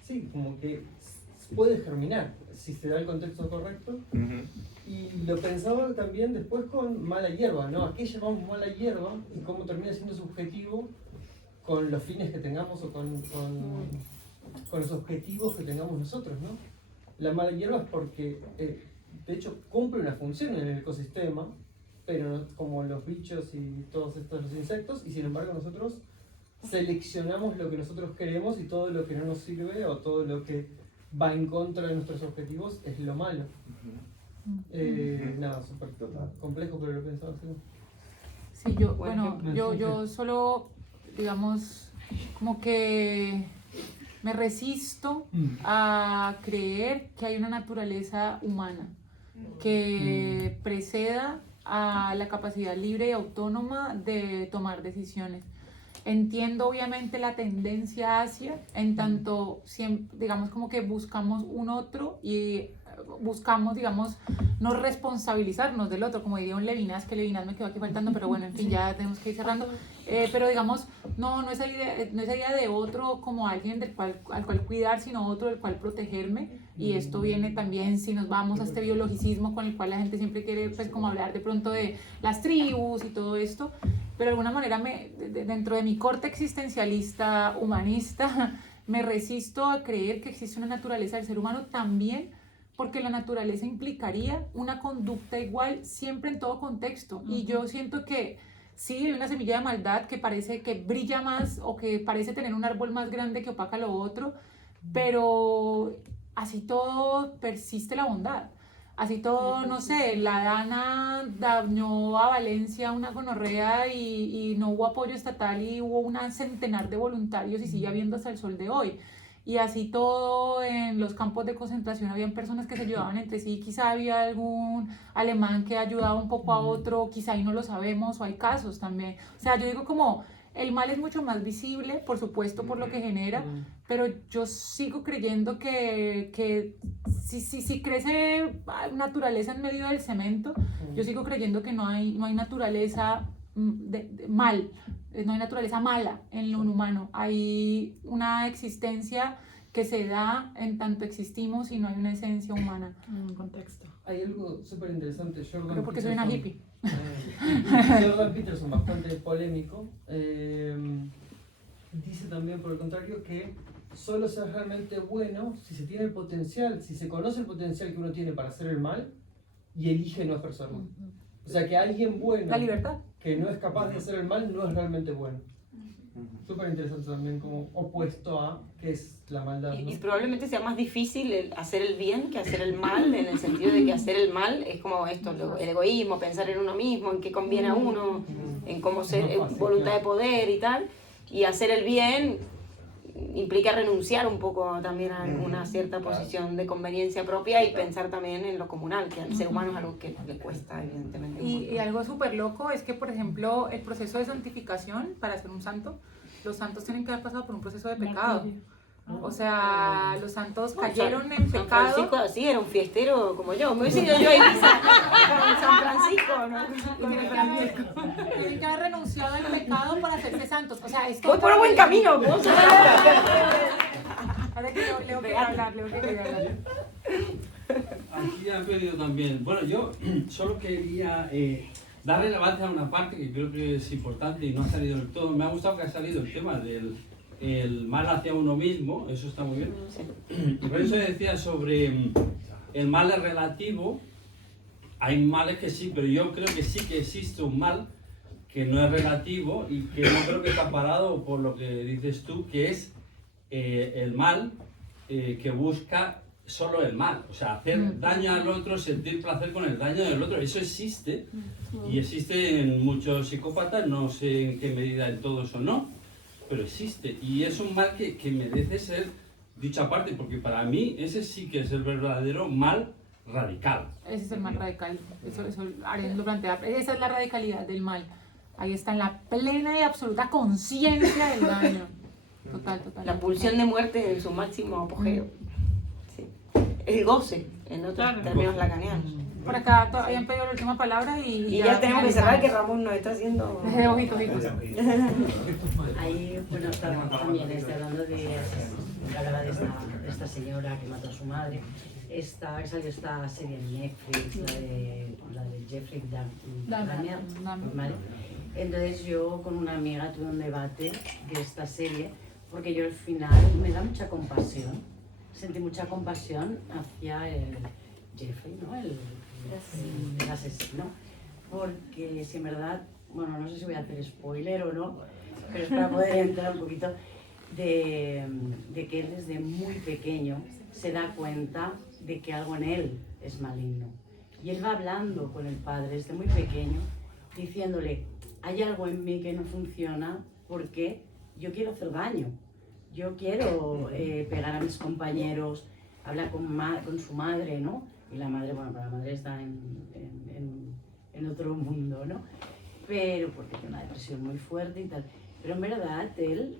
sí, como que puede germinar si se da el contexto correcto. Y lo pensaba también después con mala hierba, ¿no? ¿A qué llamamos mala hierba y cómo termina siendo subjetivo con los fines que tengamos o con los objetivos que tengamos nosotros, ¿no? La mala hierba es porque, de hecho, cumple una función en el ecosistema, pero no como los bichos y todos estos los insectos, y sin embargo nosotros seleccionamos lo que nosotros queremos y todo lo que no nos sirve o todo lo que va en contra de nuestros objetivos es lo malo. Nada, súper complejo, pero lo pensaba así. Sí, yo solo, digamos, como que me resisto a creer que hay una naturaleza humana que preceda a la capacidad libre y autónoma de tomar decisiones. Entiendo obviamente la tendencia hacia, en tanto, digamos, como que buscamos un otro y buscamos, digamos, no responsabilizarnos del otro, como diría un Levinas, que Levinas me quedó aquí faltando, pero bueno, en fin, ya tenemos que ir cerrando. Pero digamos, no esa idea de otro como alguien al cual cuidar, sino otro del cual protegerme. Y esto viene también, si nos vamos a este biologicismo con el cual la gente siempre quiere, pues, como hablar de pronto de las tribus y todo esto, pero de alguna manera dentro de mi corte existencialista, humanista, me resisto a creer que existe una naturaleza del ser humano también, porque la naturaleza implicaría una conducta igual siempre en todo contexto. Y yo siento que sí, hay una semilla de maldad que parece que brilla más o que parece tener un árbol más grande que opaca lo otro, pero así todo persiste la bondad. Así todo, no sé, la Dana dañó a Valencia una gonorrea y no hubo apoyo estatal y hubo un centenar de voluntarios y sigue habiendo hasta el sol de hoy. Y así todo, en los campos de concentración habían personas que se ayudaban entre sí, quizá había algún alemán que ayudaba un poco a otro, quizá ahí no lo sabemos, o hay casos también. O sea, yo digo como, el mal es mucho más visible, por supuesto, por lo que genera, pero yo sigo creyendo que si crece naturaleza en medio del cemento, yo sigo creyendo que no hay naturaleza mal. No hay naturaleza mala en lo humano, hay una existencia que se da en tanto existimos y no hay una esencia humana en un contexto. Hay algo súper interesante, Pero porque soy una hippie. Jordan Peterson, bastante polémico, dice también por el contrario que solo se es realmente bueno si se tiene el potencial, si se conoce el potencial que uno tiene para hacer el mal y elige no ejercerlo. O sea, que alguien bueno, la libertad, que no es capaz de hacer el mal, no es realmente bueno. Súper interesante también, como opuesto a qué es la maldad, ¿no? Y probablemente sea más difícil hacer el bien que hacer el mal, en el sentido de que hacer el mal es como esto, el egoísmo, pensar en uno mismo, en qué conviene a uno, en cómo ser, voluntad de poder y tal, y hacer el bien implica renunciar un poco también a una cierta posición de conveniencia propia y pensar también en lo comunal, que al ser humano es algo que le cuesta, evidentemente. Y algo súper loco es que, por ejemplo, el proceso de santificación para ser un santo, los santos tienen que haber pasado por un proceso de pecado. O sea, los santos cayeron en San pecado. Francisco así era un fiestero como yo. Me hubiese ido yo a Ibiza con San Francisco, ¿no? Tienen que haber renunciado al pecado para hacerse santos. O sea, voy por un buen camino. Ahora que Leo quiere hablar, aquí han pedido también. Bueno, yo solo quería dar relevancia a una parte que creo que es importante y no ha salido del todo. Me ha gustado que ha salido el tema del el mal hacia uno mismo, eso está muy bien. Y por eso decía sobre el mal es relativo. Hay males que sí, pero yo creo que sí que existe un mal que no es relativo y que no creo que está parado por lo que dices tú, que es el mal que busca solo el mal, o sea, hacer daño al otro, sentir placer con el daño del otro, eso existe y existe en muchos psicópatas, no sé en qué medida en todos o no, pero existe y es un mal que merece ser dicho aparte, porque para mí ese sí que es el verdadero mal radical. Ese es el mal radical, eso Arendt lo plantea, esa es la radicalidad del mal, ahí está en la plena y absoluta conciencia del daño, total. La pulsión de muerte en su máximo apogeo. El goce, en otros términos lacanianos. Por acá habían pedido la última palabra y ya tenemos que cerrar, que Ramón nos está haciendo... Ojitos. Ahí, bueno, también estoy hablando de esta señora que mató a su madre. Salió esta serie en Netflix, la de Jeffrey Dahmer, ¿vale? Entonces yo con una amiga tuve un debate de esta serie, porque yo al final me da mucha compasión. Sentí mucha compasión hacia el Jeffrey, ¿no? El asesino, porque si en verdad, bueno, no sé si voy a hacer spoiler o no, pero es para poder entrar un poquito de que él desde muy pequeño se da cuenta de que algo en él es maligno. Y él va hablando con el padre desde muy pequeño, diciéndole, hay algo en mí que no funciona porque yo quiero hacer daño. Yo quiero pegar a mis compañeros, habla con su madre, ¿no? Y la madre, bueno, la madre está en otro mundo, ¿no? Pero porque tiene una depresión muy fuerte y tal. Pero en verdad él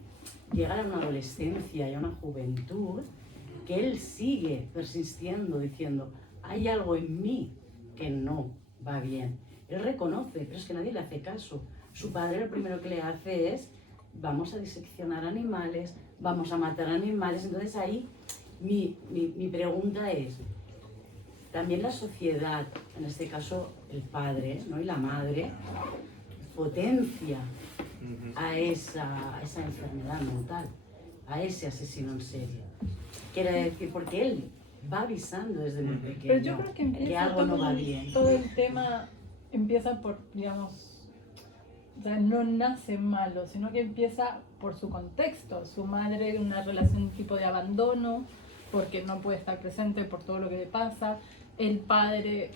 llega a una adolescencia y a una juventud que él sigue persistiendo, diciendo, hay algo en mí que no va bien. Él reconoce, pero es que nadie le hace caso. Su padre lo primero que le hace es, vamos a diseccionar animales, vamos a matar animales. Entonces ahí mi pregunta es, también la sociedad, en este caso el padre, ¿no? Y la madre, potencia a esa enfermedad mental, a ese asesino en serie. Quiere decir, porque él va avisando desde muy pequeño pero yo creo que empieza algo no va bien. Todo el tema empieza por, digamos, o sea, no nace malo, sino que empieza por su contexto. Su madre, una relación tipo de abandono, porque no puede estar presente por todo lo que le pasa. El padre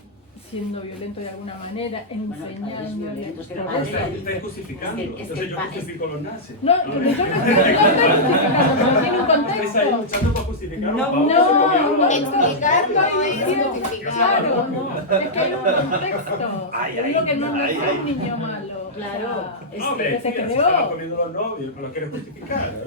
siendo violento de alguna manera, enseñando. Está justificando. Entonces yo justifico los nazis. No, yo no estoy justificando, tiene un contexto. ¿Estáis luchando para justificar? No, explicar no es justificar. Claro, es que hay un contexto. Es lo que no es un niño malo. Claro, es que se creó. estaba comiendo los novios, pero lo quiere justificar.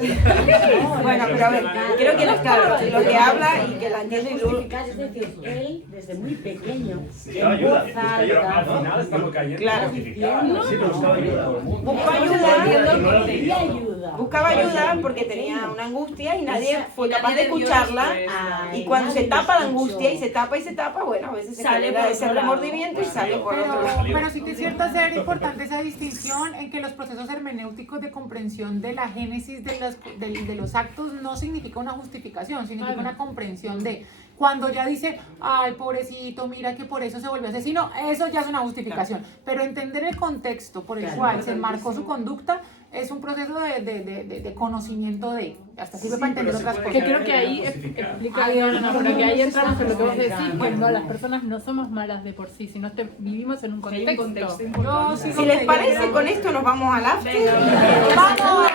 Bueno, pero a ver, quiero que nos claro, lo que habla y que la entiende y luego... Es decir, él desde muy pequeño, Buscaba ayuda. Al final estamos cayendo en justificar. Sí, pero buscaba ayuda. Buscaba ayuda porque tenía una angustia y nadie fue capaz de escucharla. Y cuando se tapa la angustia y se tapa, bueno, a veces se genera ese remordimiento y sale por otro lado. Pero sí que es cierto hacer importante esa distinción en que los procesos hermenéuticos de comprensión de la génesis de los actos no significa una justificación, significa una comprensión de... Cuando ya dice, ay, pobrecito, mira que por eso se volvió asesino, eso ya es una justificación. Pero entender el contexto por el cual se enmarcó su conducta es un proceso de conocimiento de... Hasta sirve para entender otras cosas. Que creo que ahí explica, pero que ahí entramos en lo que vos decís, que no, las personas no somos malas de por sí, sino que vivimos en un contexto. Si les parece, con esto nos vamos al after. ¡Vamos!